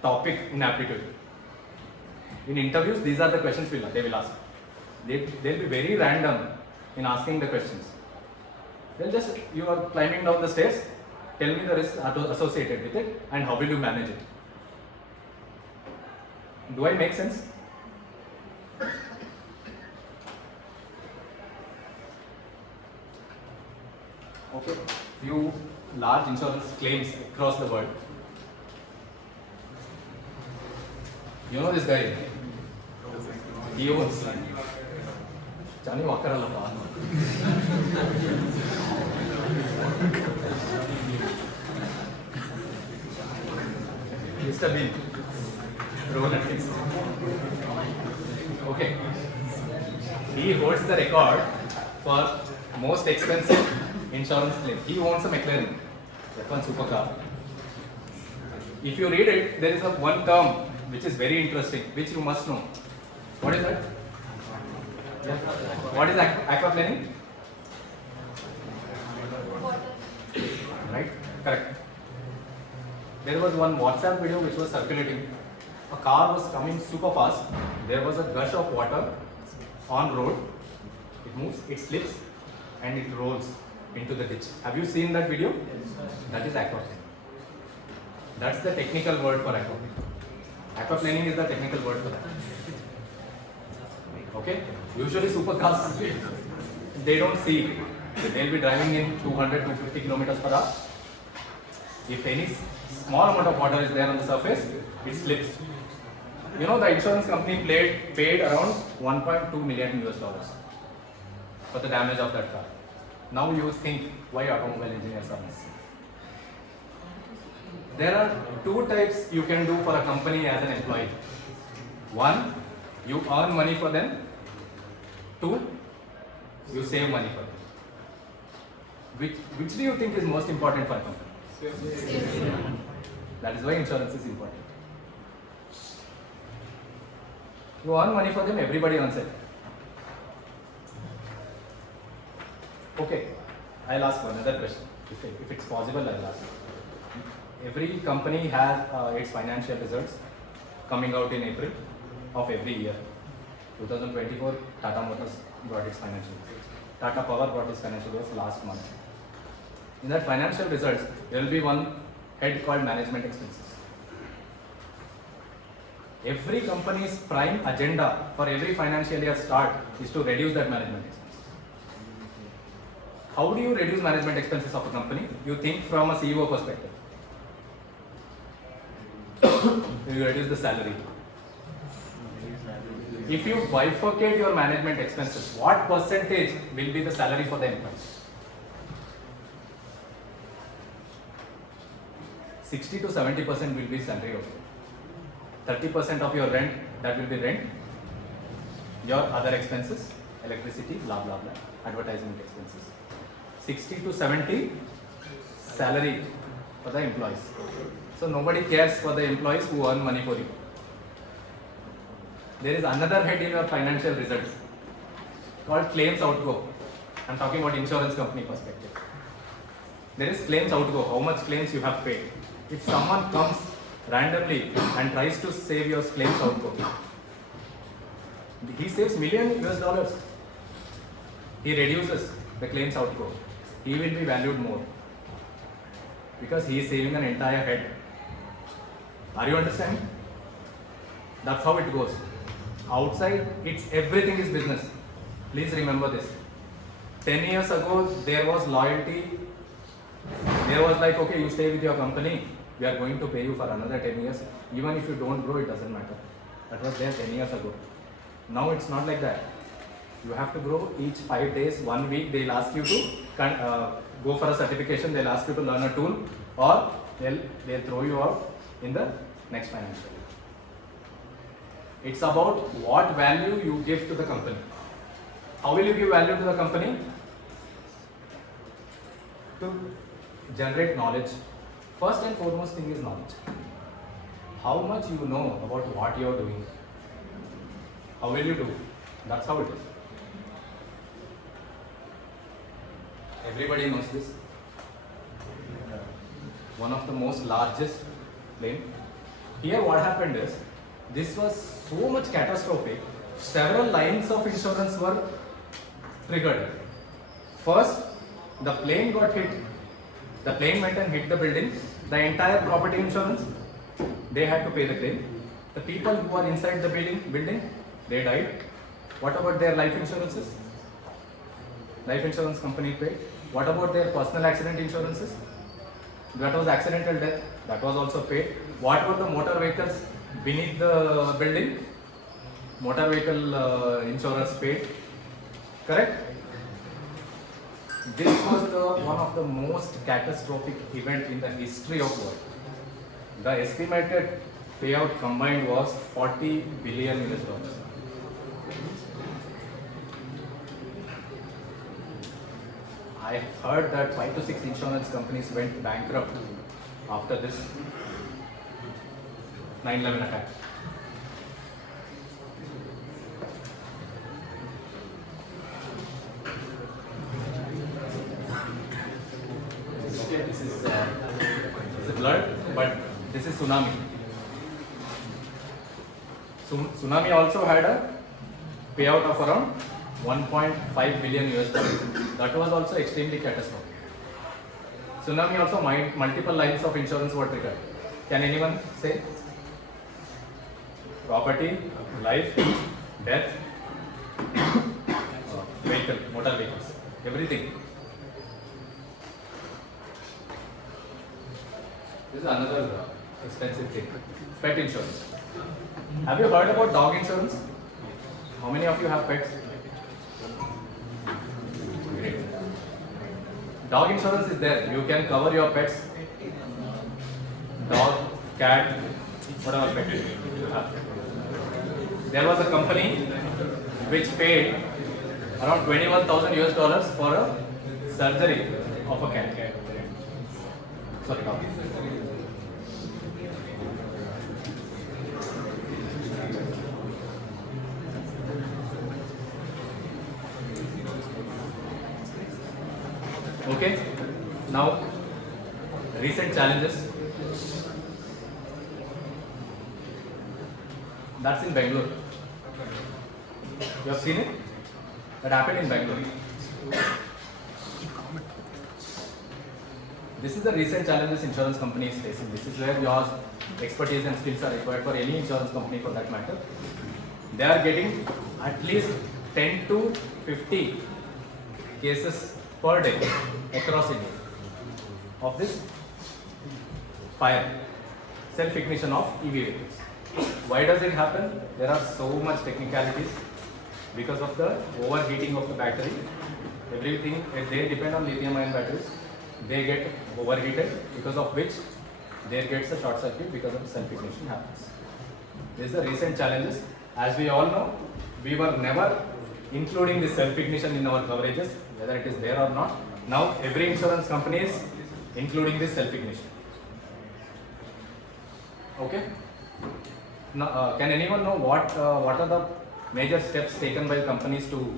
topic in aptitude. In interviews, these are the questions they will ask. They'll be very random in asking the questions. They'll just, you are climbing down the stairs, tell me the risks associated with it and how will you manage it. Do I make sense? Okay, few large insurance claims across the world. You know this guy? He owns Johnny Walker alappa. Mr. Bean. Rowan Atkins. Okay. He holds the record for most expensive insurance claim. He owns a McLaren F1 supercar. If you read it, there is a one term which is very interesting, which you must know. What is that? Yeah. What is aquaplaning? Right? Correct. There was one WhatsApp video which was circulating. A car was coming super fast. There was a gush of water on road. It moves, it slips, and it rolls into the ditch. Have you seen that video? That is aquaplaning. That's the technical word for aquaplaning. Aquaplaning is the technical word for that. Okay? Usually supercars, they don't see. They'll be driving in 200 to 50 kilometers per hour. If any small amount of water is there on the surface, it slips. You know, the insurance company paid around 1.2 million US dollars for the damage of that car. Now you think why automobile engineers are missing. There are two types you can do for a company as an employee. One, you earn money for them. Two, you save money for them. Which do you think is most important for a company? That is why insurance is important. You earn money for them, everybody earns it. Okay, I'll ask one other question. If it's possible, I'll ask. Every company has its financial results coming out in April of every year. 2024, Tata Motors brought its financial results. Tata Power brought its financial results last month. In that financial results, there will be one head called management expenses. Every company's prime agenda for every financial year start is to reduce that management expenses. How do you reduce management expenses of a company? You think from a CEO perspective. You reduce the salary. If you bifurcate your management expenses, what percentage will be the salary for the employees? 60 to 70% will be salary of it. 30% of your rent, that will be rent. Your other expenses, electricity, blah blah blah, advertisement expenses. 60 to 70 salary for the employees. So nobody cares for the employees who earn money for you. There is another head in your financial results called claims outgo. I'm talking about insurance company perspective. There is claims outgo, how much claims you have paid. If someone comes randomly and tries to save your claims outgo, he saves million US dollars. He reduces the claims outgo. He will be valued more because he is saving an entire head. Are you understanding? That's how it goes. Outside, everything is business. Please remember this. 10 years ago, there was loyalty. There was like, okay, you stay with your company, we are going to pay you for another 10 years. Even if you don't grow, it doesn't matter. That was there 10 years ago. Now it's not like that. You have to grow each 5 days, 1 week. They'll ask you to go for a certification. They'll ask you to learn a tool, or they'll throw you out in the next financial year. It's about what value you give to the company. How will you give value to the company? To generate knowledge. First and foremost thing is knowledge. How much you know about what you are doing. How will you do? That's how it is. Everybody knows this. One of the most largest plane. Here what happened is, this was so much catastrophic, several lines of insurance were triggered. First, the plane got hit. The plane went and hit the building. The entire property insurance, they had to pay the claim. The people who are inside the building, they died. What about their life insurances? Life insurance company paid. What about their personal accident insurances? That was accidental death. That was also paid. What were the motor vehicles beneath the building? Motor vehicle insurance paid. Correct? This was one of the most catastrophic event in the history of world. The estimated payout combined was 40 billion US dollars. I heard that 5 to 6 insurance companies went bankrupt after this 9/11 attack. Okay, this is blurred, but this is tsunami. Tsunami also had a payout of around 1.5 billion US dollars. That was also extremely catastrophic. Tsunami also multiple lines of insurance were triggered. Can anyone say? Property, life, death, vehicle, motor vehicles, everything. This is another expensive thing. Pet insurance. Have you heard about dog insurance? How many of you have pets? Great. Dog insurance is there. You can cover your pets. Dog, cat, whatever pet you have. there was a company which paid around 21,000 US dollars for a surgery of a cat. Sorry, no. Okay, now recent challenges. That's in Bangalore. You have seen it? That happened in Bangalore. This is the recent challenges insurance company is facing. This is where your expertise and skills are required for any insurance company for that matter. They are getting at least 10 to 50 cases per day across India of this fire, self-ignition of EV vehicles. Why does it happen? There are so much technicalities because of the overheating of the battery. Everything, they depend on lithium-ion batteries. They get overheated, because of which there gets a short circuit because of self-ignition happens. These are recent challenges. As we all know, we were never including this self-ignition in our coverages, whether it is there or not. Now every insurance company is including this self-ignition. Okay. Now, can anyone know what are the major steps taken by companies to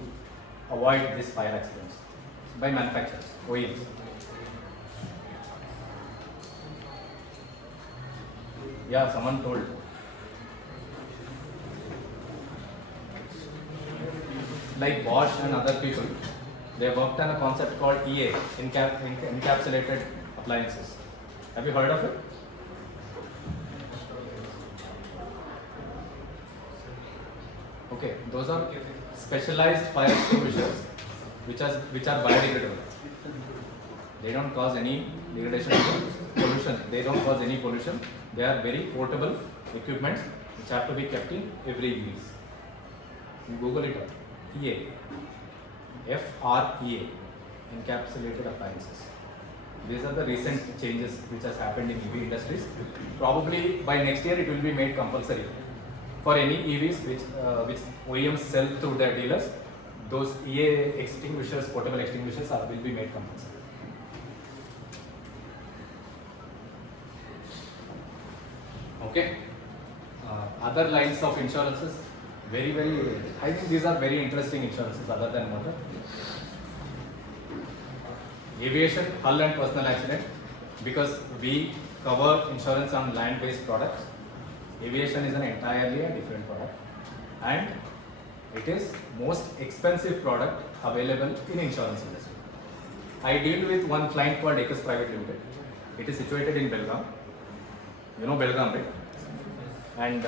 avoid this fire accidents by manufacturers, OEMs? Yeah, someone told. Like Bosch and other people, they worked on a concept called EA, encapsulated appliances. Have you heard of it? Okay, those are specialized fire extinguishers which are biodegradable. They don't cause any degradation of pollution. They don't cause any pollution. They are very portable equipment which have to be kept in every use. You Google it up. EA, FREA, encapsulated appliances. These are the recent changes which has happened in EV industries. Probably by next year it will be made compulsory for any EVs which OEMs sell through their dealers. Those EA extinguishers, portable extinguishers, will be made compulsory. Okay. Other lines of insurances, very, I think these are very interesting insurances other than motor. Aviation, hull and personal accident, because we cover insurance on land-based products. Aviation is an entirely different product, and it is most expensive product available in insurance industry. I deal with one client called Ecus Private Limited. It is situated in Belgaum. You know Belgaum, right? And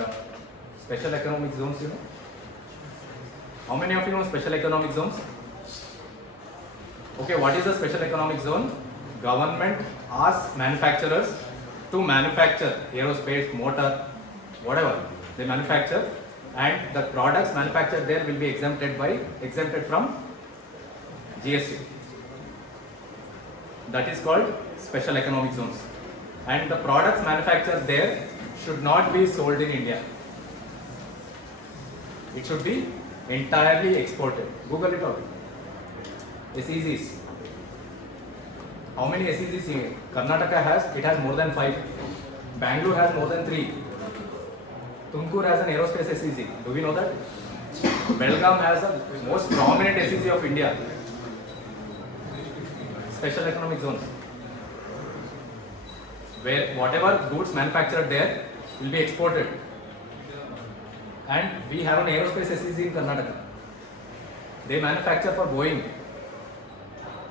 special economic zones, you know? How many of you know special economic zones? Okay, what is a special economic zone? Government asks manufacturers to manufacture aerospace, motor, whatever they manufacture, and the products manufactured there will be exempted from GST. That is called special economic zones. And the products manufactured there should not be sold in India. It should be entirely exported. Google it out. SEZs. How many SEZs Karnataka has? It has more than 5. Bangalore has more than 3. Tumkur has an aerospace SEZ. Do we know that? Belgaum has the most prominent SEZ of India. Special economic zones, where whatever goods manufactured there will be exported. And we have an aerospace SEZ in Karnataka. They manufacture for Boeing.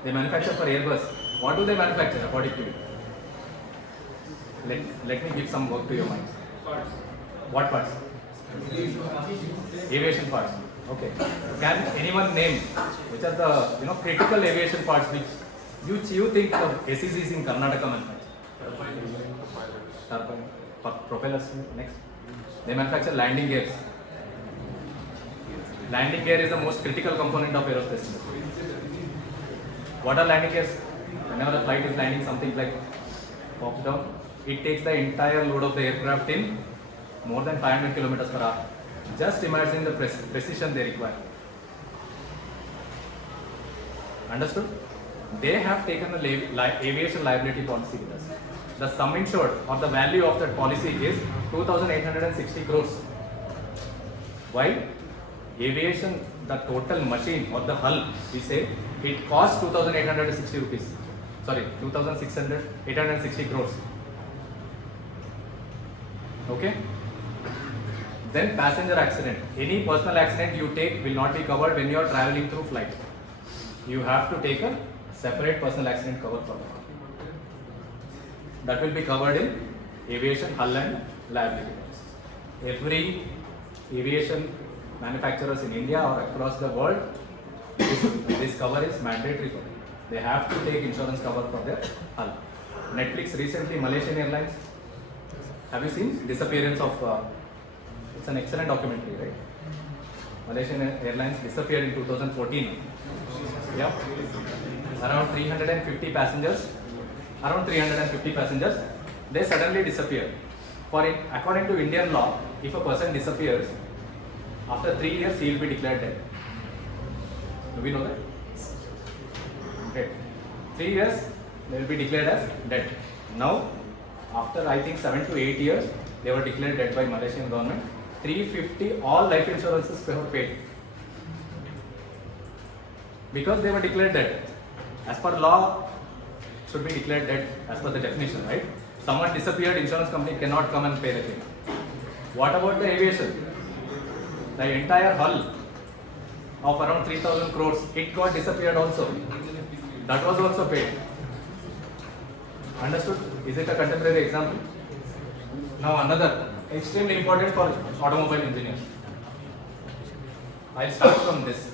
They manufacture for Airbus. What do they manufacture according to you? Let me give some work to your minds. Parts. What parts? Aviation parts. Okay. Can anyone name which are the critical aviation parts which you think the SEZs in Karnataka manufacture? Turbine. Propellers. Next. They manufacture landing gears. Landing gear is the most critical component of aerospace industry. What are landing gears? Whenever a flight is landing, something like pops down, it takes the entire load of the aircraft in more than 500 kilometers per hour. Just imagine the precision they require. Understood? They have taken a aviation liability policy with us. The sum insured or the value of that policy is 2,860 crores. While aviation, the total machine or the hull, we say it costs 2,860 rupees. Sorry, 860 crores. Okay? Then passenger accident. Any personal accident you take will not be covered when you are traveling through flight. You have to take a separate personal accident cover for that. That will be covered in aviation hull and liability policies. Every aviation manufacturers in India or across the world, this cover is mandatory for them. They have to take insurance cover for their hull. Netflix recently, Malaysian Airlines. Have you seen disappearance of? It's an excellent documentary, right? Malaysian Airlines disappeared in 2014. Yeah. Around 350 passengers. They suddenly disappear. According to Indian law, if a person disappears, after 3 years he will be declared dead. Do we know that? Okay. 3 years they will be declared as dead. Now, after I think 7 to 8 years, they were declared dead by Malaysian government. 350 all life insurances were paid because they were declared dead. As per law, should be declared dead as per the definition, right? Someone disappeared, insurance company cannot come and pay the claim. What about the aviation? The entire hull of around 3,000 crores, it got disappeared also. That was also paid. Understood? Is it a contemporary example? Now another extremely important for automobile engineers. I'll start from this.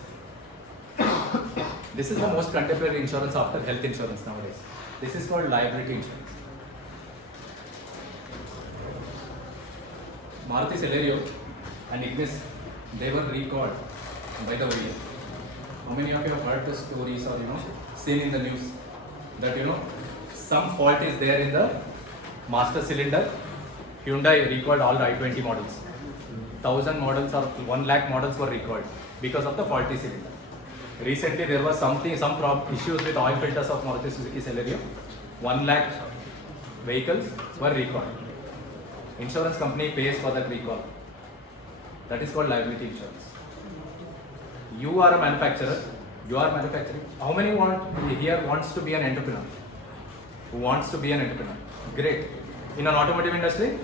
This is the most contemporary insurance after health insurance nowadays. This is called liability insurance. Maruti Celerio and Ignis, they were recalled by the OEM. How many of you have heard the stories or seen in the news that some fault is there in the master cylinder? Hyundai recalled all the i20 models. 1,000 models or 1 lakh models were recalled because of the faulty cylinder. Recently there was some issues with oil filters of Maruti Suzuki Celerio. 1 lakh vehicles were recalled. Insurance company pays for that recall. That is called liability insurance. You are a manufacturer. You are manufacturing. How many here wants to be an entrepreneur? Who wants to be an entrepreneur? Great. In an automotive industry?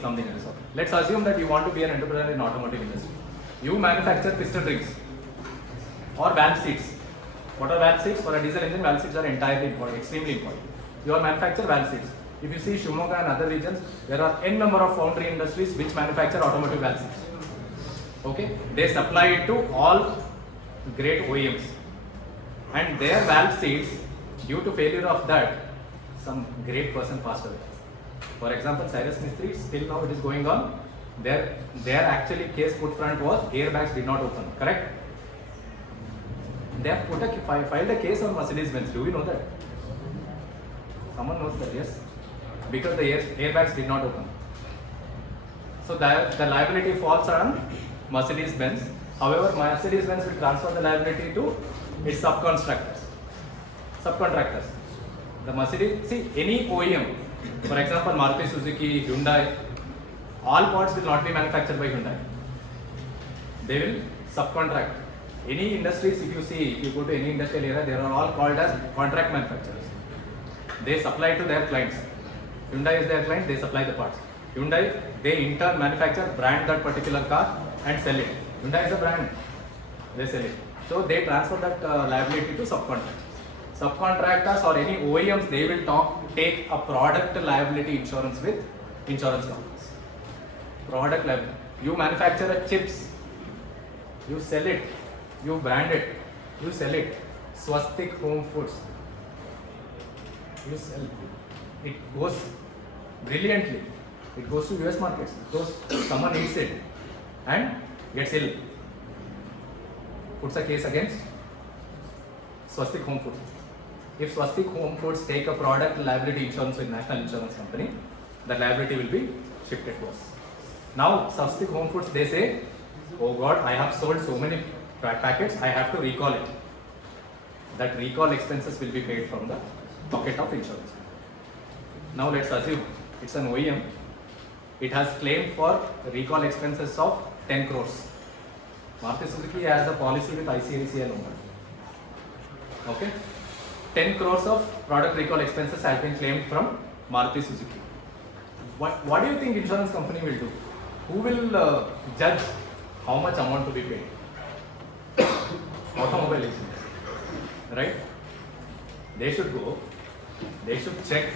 Something else. Let's assume that you want to be an entrepreneur in automotive industry. You manufacture piston rings or valve seats. What are valve seats? For a diesel engine, valve seats are entirely important, extremely important. You manufacture valve seats. If you see Shimoga and other regions, there are n number of foundry industries which manufacture automotive valve seats. Okay? They supply it to all great OEMs. And their valve seats, due to failure of that, some great person passed away. For example, Cyrus Mistry, still now it is going on. Their actually case put front was airbags did not open, correct? They have filed a case on Mercedes-Benz. Do we know that? Someone knows that, yes? Because the airbags did not open. So the liability falls on Mercedes-Benz. However, Mercedes-Benz will transfer the liability to its subcontractors. The Mercedes, any OEM, for example, Maruti Suzuki, Hyundai, all parts will not be manufactured by Hyundai. They will subcontract. Any industries, if you go to any industrial area, they are all called as contract manufacturers. They supply to their clients. Hyundai is their client, they supply the parts. Hyundai, they in turn manufacture, brand that particular car and sell it. Hyundai is a brand, they sell it. So they transfer that liability to subcontractors. Subcontractors or any OEMs, they will take a product liability insurance with insurance companies. Product liability. You manufacture chips, you sell it, you brand it, you sell it. Swastik Home Foods, you sell it. It goes brilliantly. It goes to US markets. Someone eats it and gets ill. Puts a case against Swastik Home Foods. If Swastik Home Foods take a product liability insurance with National Insurance Company, the liability will be shifted to us. Now, Swastik Home Foods, they say, oh God, I have sold so many packets, I have to recall it. That recall expenses will be paid from the pocket of insurance. Now let's assume it's an OEM. It has claimed for recall expenses of 10 crores. Maruti Suzuki has a policy with ICICI loan. Okay? 10 crores of product recall expenses have been claimed from Maruti Suzuki. What do you think insurance company will do? Who will judge how much amount to be paid? Automobile engineers, right? They should go, they should check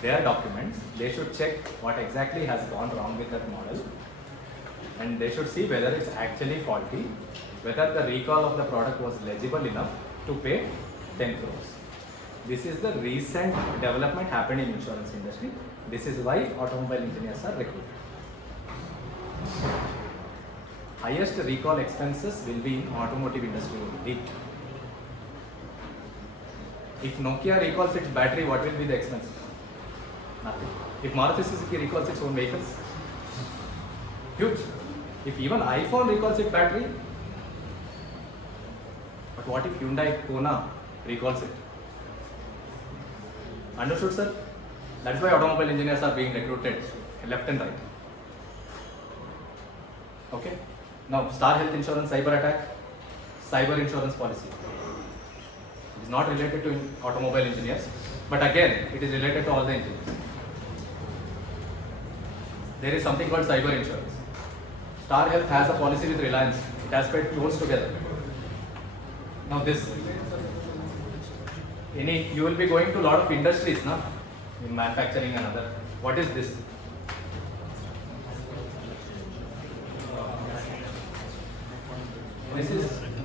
their documents, they should check what exactly has gone wrong with that model, and they should see whether it's actually faulty, whether the recall of the product was legible enough to pay 10 crores. This is the recent development happened in insurance industry. This is why automobile engineers are recruited. Highest recall expenses will be in automotive industry only. If Nokia recalls its battery, what will be the expense? Nothing. If Maruti Suzuki recalls its own vehicles, huge. If even iPhone recalls its battery, but what if Hyundai Kona recalls it? Understood, sir? That's why automobile engineers are being recruited left and right. Okay? Now, Star Health Insurance cyber attack, cyber insurance policy. It is not related to automobile engineers, but again, it is related to all the engineers. There is something called cyber insurance. Star Health has a policy with Reliance. It has paid close together. Now this, you will be going to a lot of industries, na? In manufacturing and other. What is this?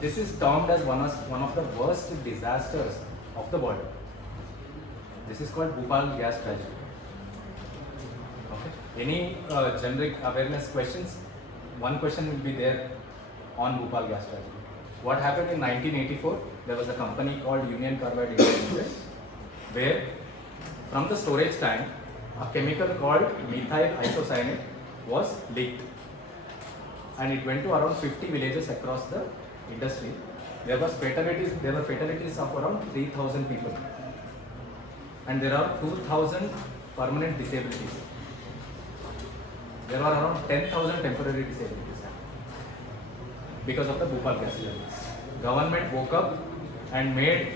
This is termed as one of the worst disasters of the world. This is called Bhopal gas tragedy. Okay. Any generic awareness questions? One question will be there on Bhopal gas tragedy. What happened in 1984? There was a company called Union Carbide India Limited, where from the storage tank, a chemical called methyl isocyanate was leaked, and it went to around 50 villages across the industry. There were fatalities of around 3,000 people, and there are 2,000 permanent disabilities. There are around 10,000 temporary disabilities because of the Bhopal gas tragedy. Government woke up and made,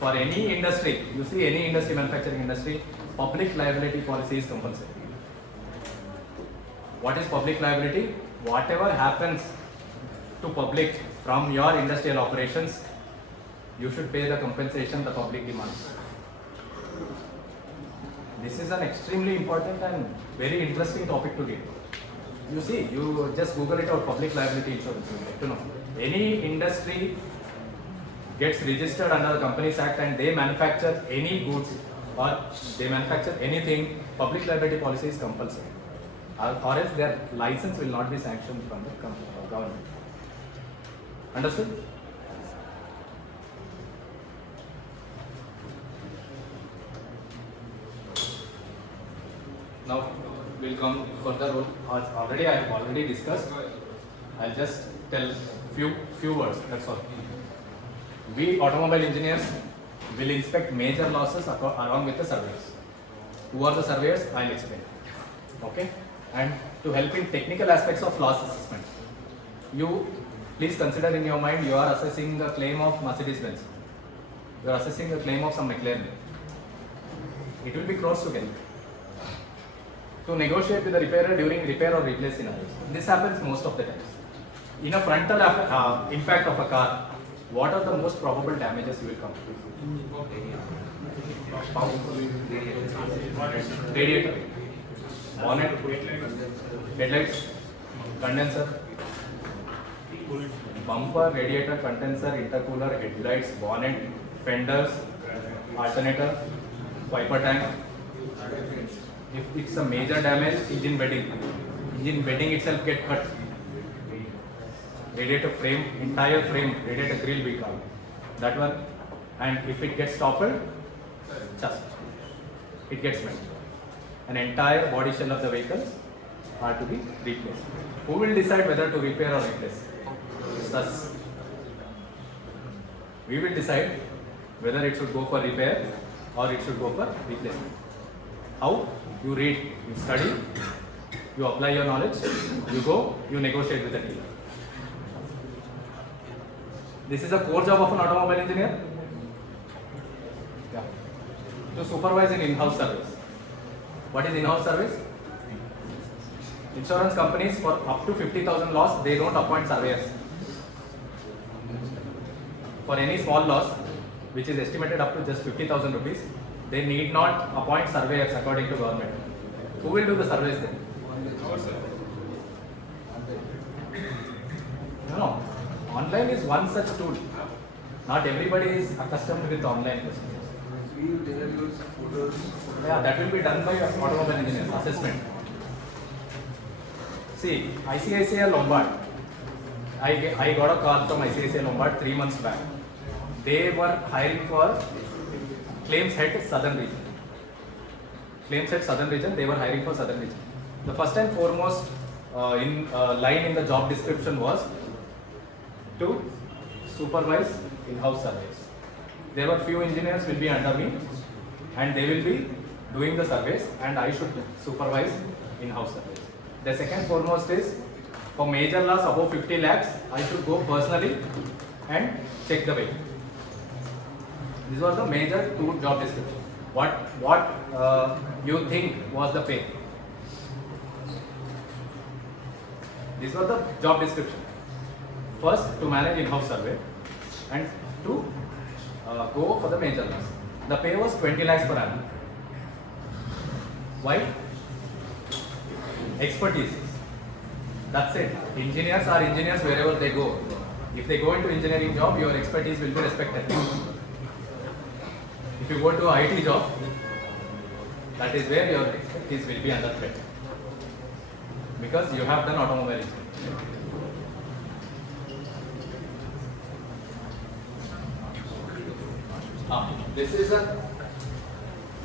for any industry, you see any industry, manufacturing industry, public liability policy is compulsory. What is public liability? Whatever happens to public from your industrial operations, you should pay the compensation the public demands. This is an extremely important and very interesting topic to get. You see, you just Google it out, public liability insurance, you get to know. Any industry gets registered under the Companies Act and they manufacture any goods or they manufacture anything, public liability policy is compulsory. Or else their license will not be sanctioned from the government. Understood? Now we'll come further. I have already discussed. I'll just tell few words. That's all. We automobile engineers will inspect major losses along with the surveyors. Who are the surveyors? I'll explain. Okay. And to help in technical aspects of loss assessment, you please consider in your mind you are assessing the claim of Mercedes-Benz. You are assessing the claim of some McLaren. It will be crores together. To negotiate with the repairer during repair or replace scenarios. This happens most of the times. In a frontal impact of a car, what are the most probable damages you will come to? Radiator, bonnet, headlights, condenser, bumper, radiator, condenser, intercooler, headlights, bonnet, fenders, alternator, wiper tank. If it's a major damage, engine bedding itself get cut. Radiator frame, entire frame, radiator grill we call that one. And if it gets toppled, just it gets melted. An entire body shell of the vehicle are to be replaced. Who will decide whether to repair or replace? It's us. We will decide whether it should go for repair or it should go for replacement. How? You read, you study, you apply your knowledge, you go, you negotiate with the dealer. This is a core job of an automobile engineer. Yeah. To supervise an in-house service. What is in-house service? Insurance companies for up to 50,000 loss, they don't appoint surveyors. For any small loss, which is estimated up to just 50,000 rupees, they need not appoint surveyors according to government. Who will do the surveys then? No. Online is one such tool. Not everybody is accustomed with online procedures. Yeah, that will be done by automobile engineers, assessment. See, ICICI Lombard. I got a call from ICICI Lombard 3 months back. They were hiring for claims head southern region. Claims head southern region, they were hiring for southern region. The first and foremost line in the job description was to supervise in-house surveys. There were few engineers will be under me and they will be doing the surveys and I should supervise in-house surveys. The second foremost is for major loss above 50 lakhs, I should go personally and check the vehicle. These were the major two job descriptions. What you think was the pay? These were the job description. First, to manage in-house survey and to go for the major loss. The pay was 20 lakhs per annum. Why? Expertise. That's it. Engineers are engineers wherever they go. If they go into engineering job, your expertise will be respected. If you go to IT job, that is where your expertise will be under threat. Because you have done automobile engineering. This is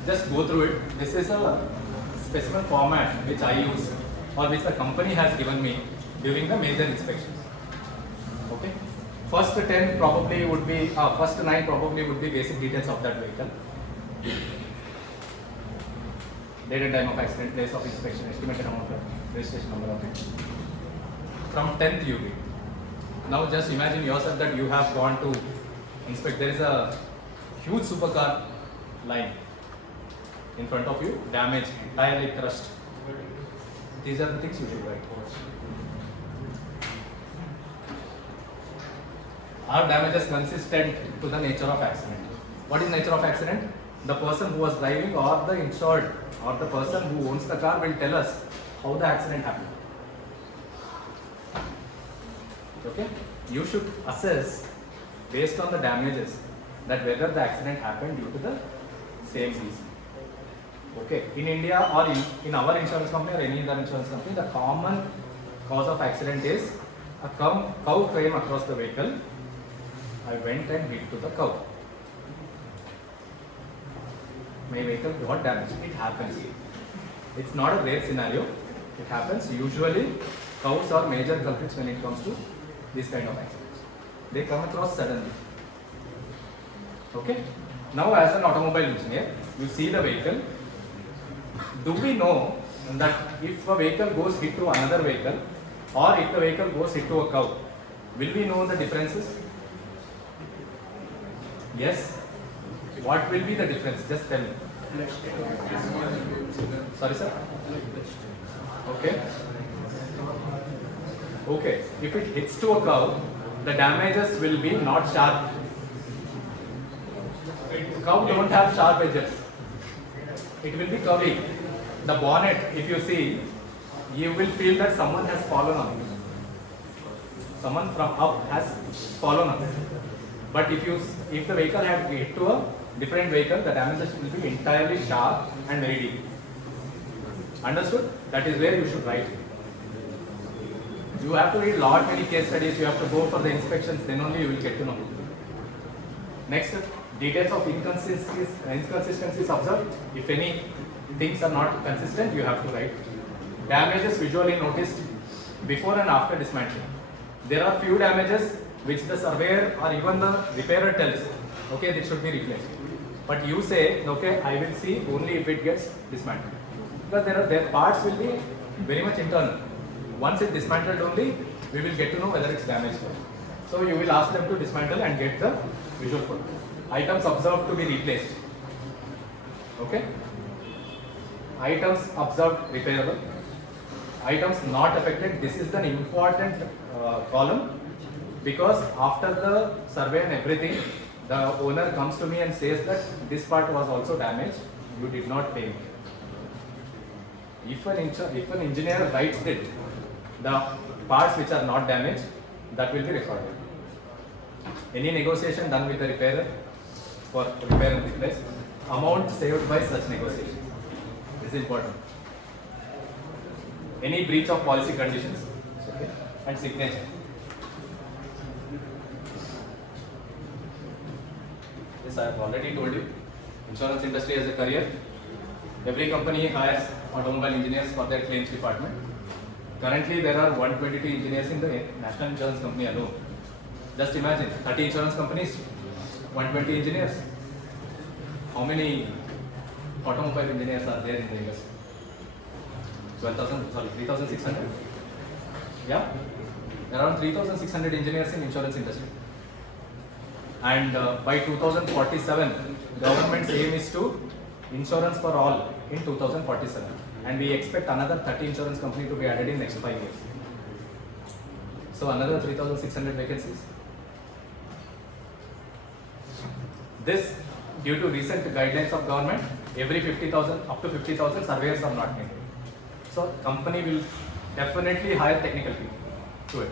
just go through it. This is a specimen format which I use or which the company has given me during the major inspections. Okay. First 10 probably would be, first 9 probably would be basic details of that vehicle. Date and time of accident, place of inspection, estimated amount of registration number of it. From 10th you read. Now just imagine yourself that you have gone to inspect. There is a huge supercar line in front of you, damaged, entirely crushed. These are the things you should write. Are damages consistent to the nature of accident? What is nature of accident? The person who was driving or the insured or the person who owns the car will tell us how the accident happened. Okay? You should assess based on the damages that whether the accident happened due to the same reason. Okay, in India or in our insurance company or any other insurance company, the common cause of accident is a cow came across the vehicle. I went and hit to the cow. My vehicle got damaged. It happens. It's not a rare scenario. It happens. Usually, cows are major culprits when it comes to this kind of accidents. They come across suddenly. Okay. Now, as an automobile engineer, you see the vehicle. Do we know that if a vehicle goes hit to another vehicle or if the vehicle goes hit to a cow, will we know the differences? Yes. What will be the difference? Just tell me. Sorry, sir? Okay. Okay. If it hits to a cow, the damages will be not sharp. Cow don't have sharp edges. It will be curvy. The bonnet, if you see, you will feel that someone has fallen on it. Someone from up has fallen on it. But if the vehicle had hit to a different vehicle, the damages will be entirely sharp and very deep. Understood? That is where you should write. You have to read lot many case studies. You have to go for the inspections. Then only you will get to know. Next, details of inconsistencies observed. If any things are not consistent, you have to write. Damages visually noticed before and after dismantling. There are few damages which the surveyor or even the repairer tells, okay, this should be replaced. But you say, okay, I will see only if it gets dismantled. Because their parts will be very much internal. Once it's dismantled only, we will get to know whether it's damaged. So you will ask them to dismantle and get the visual photo. Items observed to be replaced. Okay? Items observed repairable. Items not affected. This is an important column because after the survey and everything, the owner comes to me and says that this part was also damaged. You did not pay me. If an engineer writes it, the parts which are not damaged, that will be recorded. Any negotiation done with the repairer for repair and replace, amount saved by such negotiation. This is important. Any breach of policy conditions, okay, and signature. Yes, I have already told you. Insurance industry as a career. Every company hires automobile engineers for their claims department. Currently, there are 122 engineers in the national insurance company alone. Just imagine, 30 insurance companies, 120 engineers. How many automobile engineers are there in the industry? 3,600? Yeah? Around 3,600 engineers in insurance industry. And by 2047, government's aim is to insurance for all in 2047. And we expect another 30 insurance company to be added in next 5 years. So another 3,600 vacancies. This, due to recent guidelines of government, every 50,000, up to 50,000 surveyors are not needed. So company will definitely hire technical people to it.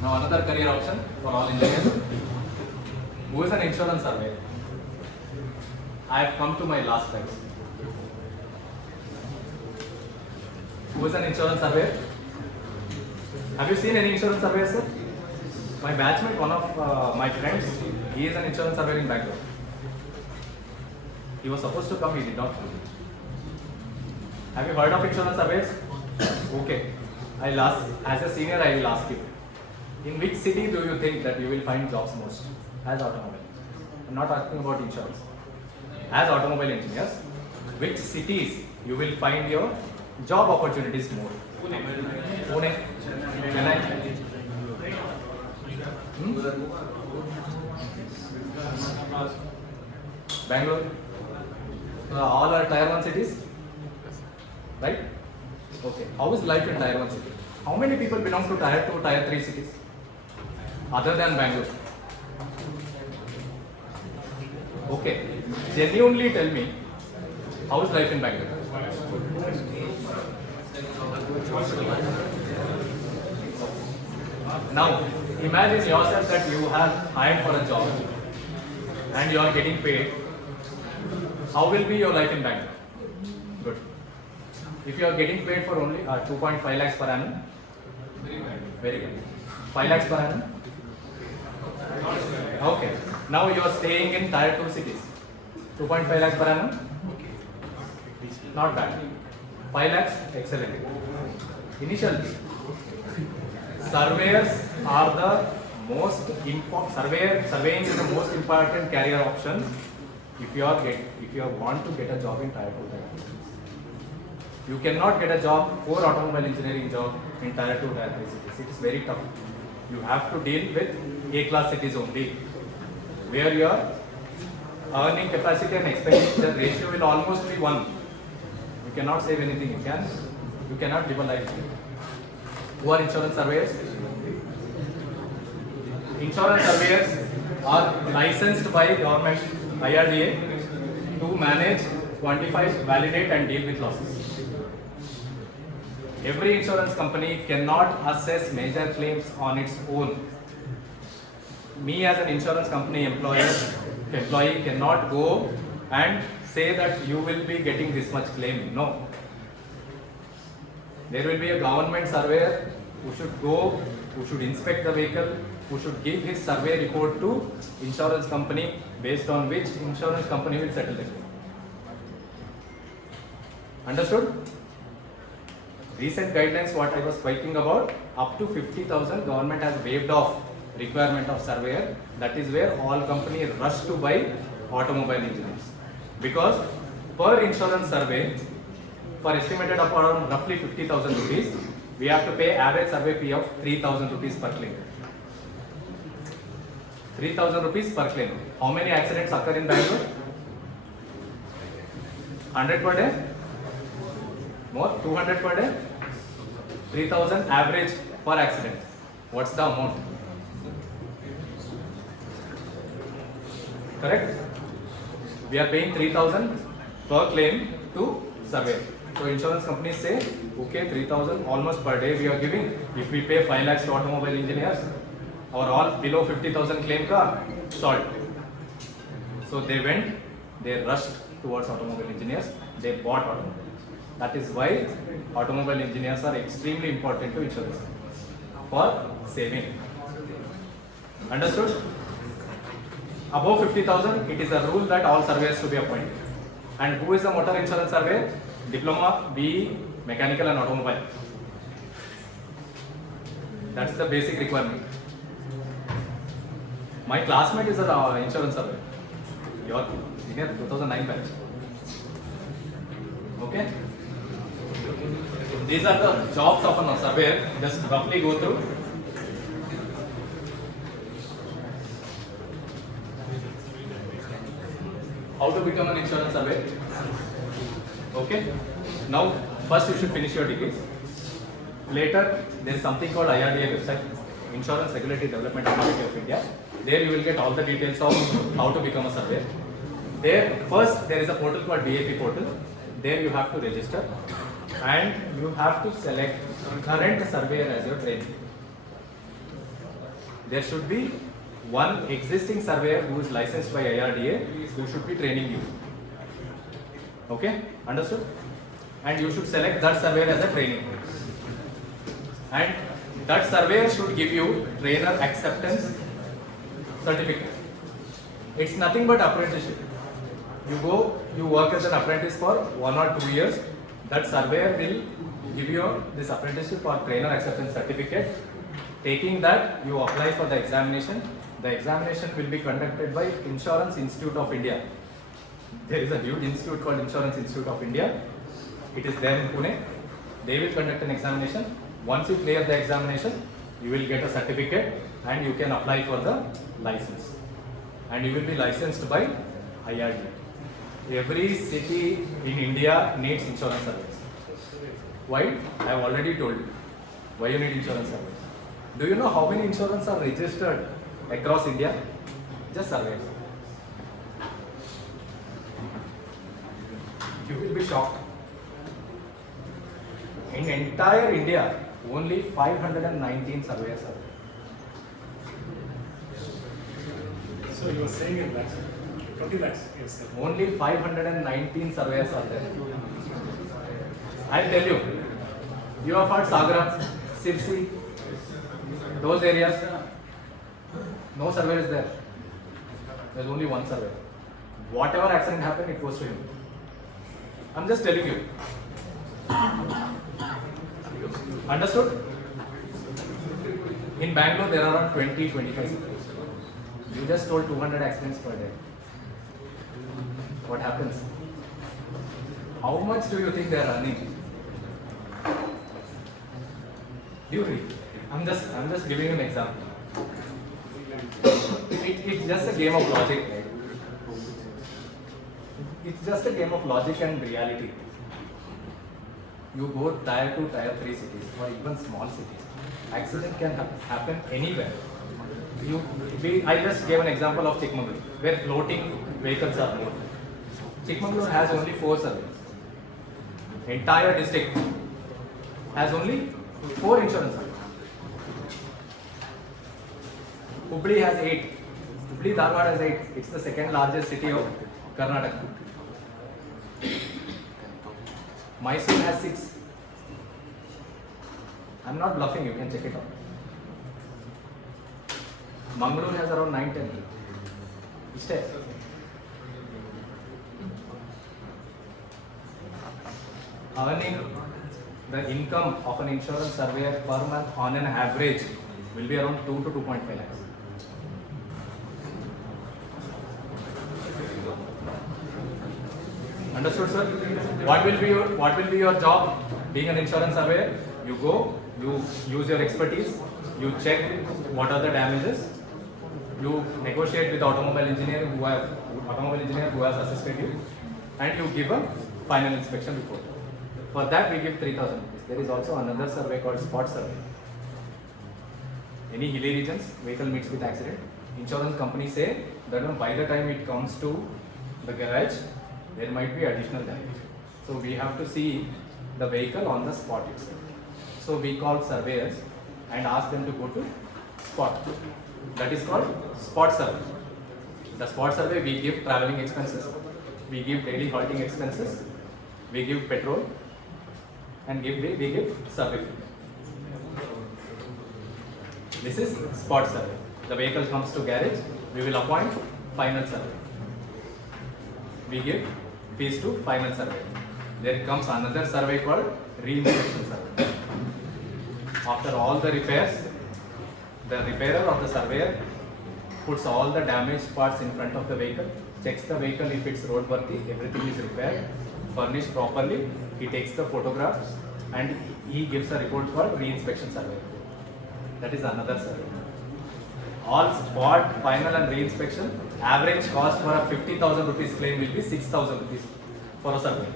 Now another career option for all engineers. Who is an insurance surveyor? I have come to my last slides. Who is an insurance surveyor? Have you seen any insurance surveyor, sir? My batchmate, one of my friends, he is an insurance surveyor in Bangalore. He was supposed to come, he did not come. Have you heard of insurance surveyors? Okay. I'll ask, as a senior, I will ask you. In which city do you think that you will find jobs most as automobile? I'm not asking about insurance. As automobile engineers, which cities you will find your job opportunities more? Pune, Chennai, Bangalore. All are tier 1 cities, right? Okay. How is life in tier 1 city? How many people belong to tier 2, tier 3 cities other than Bangalore? Okay. Genuinely tell me, how is life in Bangalore? Now, imagine yourself that you have hired for a job and you are getting paid. How will be your life in Bangalore? Good. If you are getting paid for only 2.5 lakhs per annum, very good. 5 lakhs per annum? Okay. Now you are staying in tier 2 cities. 2.5 lakhs per annum? Not bad. 5 lakhs? Excellent. Initially, surveyors are the most important, surveying is the most important career option if you want to get a job in tier 2, tier 3. You cannot get a job, core automobile engineering job in tier 2, tier 3 cities. It is very tough. You have to deal with A-class cities only, where your earning capacity and expenditure ratio will almost be 1. You cannot save anything. You cannot live a life. Who are insurance surveyors? Insurance surveyors are licensed by government IRDA to manage, quantify, validate and deal with losses. Every insurance company cannot assess major claims on its own. Me as an insurance company employee cannot go and say that you will be getting this much claim. No. There will be a government surveyor who should go, who should inspect the vehicle, who should give his survey report to insurance company, based on which insurance company will settle the claim. Understood? Recent guidelines, what I was speaking about, up to 50,000 government has waived off requirement of surveyor. That is where all companies rush to buy automobile engineers, because per insurance survey, for estimated of around roughly 50,000 rupees, we have to pay average survey fee of 3,000 rupees per claim. 3,000 rupees per claim. How many accidents occur in Bangalore? 100 per day? More? 200 per day? 3,000 average per accident. What's the amount? Correct? We are paying 3,000 per claim to survey. So insurance companies say, okay, 3,000 almost per day we are giving. If we pay 5 lakhs to automobile engineers, or all below 50,000 claim ka solved. So they rushed towards automobile engineers. They bought automobiles. That is why automobile engineers are extremely important to insurance companies for saving. Understood? Above 50,000, it is a rule that all surveyors should be appointed. And who is the motor insurance surveyor? Diploma, BE, mechanical and automobile. That's the basic requirement. My classmate is an insurance surveyor. Your senior, 2009 batch. Okay? These are the jobs of a surveyor. Just roughly go through. How to become an insurance surveyor? Okay? Now, first you should finish your degrees. Later, there is something called IRDA website, Insurance Regulatory Development Authority of India. There you will get all the details of how to become a surveyor. First there is a portal called BAP portal. There you have to register and you have to select current surveyor as your trainee. There should be one existing surveyor who is licensed by IRDA who should be training you. Okay? Understood? And you should select that surveyor as a trainee. And that surveyor should give you trainer acceptance certificate. It's nothing but apprenticeship. You go, you work as an apprentice for 1 or 2 years. That surveyor will give you this apprenticeship or trainer acceptance certificate. Taking that, you apply for the examination. The examination will be conducted by Insurance Institute of India. There is a huge institute called Insurance Institute of India. It is there in Pune. They will conduct an examination. Once you clear the examination, you will get a certificate and you can apply for the license. And you will be licensed by IRDA. Every city in India needs insurance service. Why? I have already told you. Why you need insurance service? Do you know how many insurance are registered across India? Just surveys. You will be shocked. In entire India, only 519 surveyors are there. So you are saying in lakhs, 20 lakhs, yes sir. Only 519 surveyors are there. I'll tell you. You have heard Sagra, Sirsi, those areas. No surveyor is there. There's only one surveyor. Whatever accident happened, it goes to him. I'm just telling you. Understood? In Bangalore, there are around 20-25 surveyors. You just told 200 accidents per day. What happens? How much do you think they are earning? Do you read? I'm just giving you an example. It's just a game of logic, right? It's just a game of logic and reality. You go tier 2, tier 3 cities or even small cities. Accident can happen anywhere. I just gave an example of Chikmagalur, where floating vehicles are more. Chikmagalur has only 4 surveys. Entire district has only 4 insurance surveys. Hubli has 8. Hubli Dharwad has 8. It's the second largest city of Karnataka. Mysore has 6. I'm not bluffing, you can check it out. Mangalore has around 9-10. Stay. Earning the income of an insurance surveyor per month on an average will be around 2 to 2.5 lakhs. Understood, sir? What will be your job being an insurance surveyor? You go, you use your expertise, you check what are the damages, you negotiate with the automobile engineer who has assisted you, and you give a final inspection report. For that we give 3,000 rupees. There is also another survey called spot survey. Any hilly regions, vehicle meets with accident, insurance companies say that by the time it comes to the garage, there might be additional damage. So we have to see the vehicle on the spot itself. So we call surveyors and ask them to go to spot. That is called spot survey. The spot survey, we give traveling expenses, we give daily halting expenses, we give petrol, and we give survey fee. This is spot survey. The vehicle comes to garage, we will appoint final survey. We give fees to final survey. There comes another survey called re-inspection survey. After all the repairs, the repairer or the surveyor puts all the damaged parts in front of the vehicle, checks the vehicle if it's roadworthy, everything is repaired, furnished properly, he takes the photographs and he gives a report called re-inspection survey. That is another survey. All spot, final and re-inspection, average cost for a 50,000 rupees claim will be 6,000 rupees for a survey.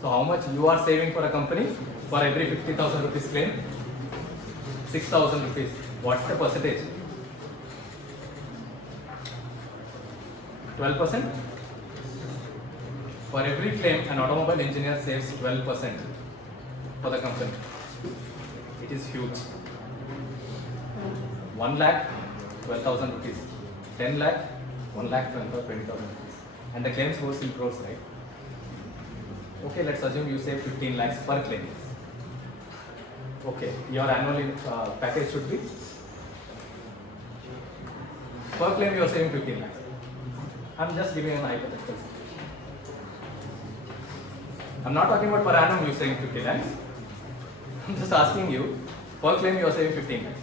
So how much you are saving for a company for every 50,000 rupees claim? 6,000 rupees. What's the percentage? 12%? For every claim, an automobile engineer saves 12% for the company. It is huge. 1 lakh, 12,000 rupees. 10 lakh, 1 lakh, 20,000 rupees. And the claims goes in crores, right? Okay, let's assume you save 15 lakhs per claim. Okay, your annual package should be, per claim you are saving 15 lakhs. I'm just giving an hypothetical situation. I'm not talking about per annum you are saving 50 lakhs. I'm just asking you, per claim you are saving 15 lakhs.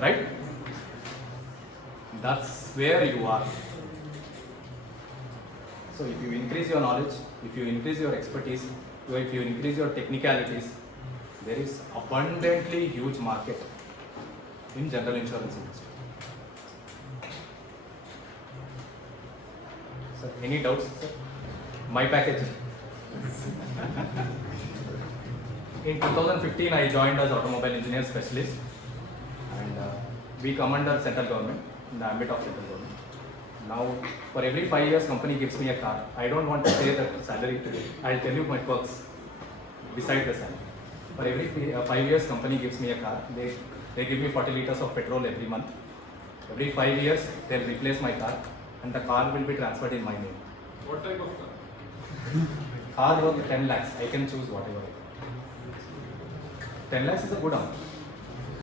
Right? That's where you are. So if you increase your knowledge, if you increase your expertise, if you increase your technicalities, there is abundantly huge market in general insurance industry. Sir, any doubts, sir? My package. In 2015, I joined as automobile engineer specialist, and we come under central government, in the ambit of central government. Now, for every 5 years, company gives me a car. I don't want to say the salary today. I'll tell you my perks beside the salary. For every 5 years, company gives me a car. They give me 40 liters of petrol every month. Every 5 years, they'll replace my car, and the car will be transferred in my name. What type of car? Car worth 10 lakhs. I can choose whatever. 10 lakhs is a good amount.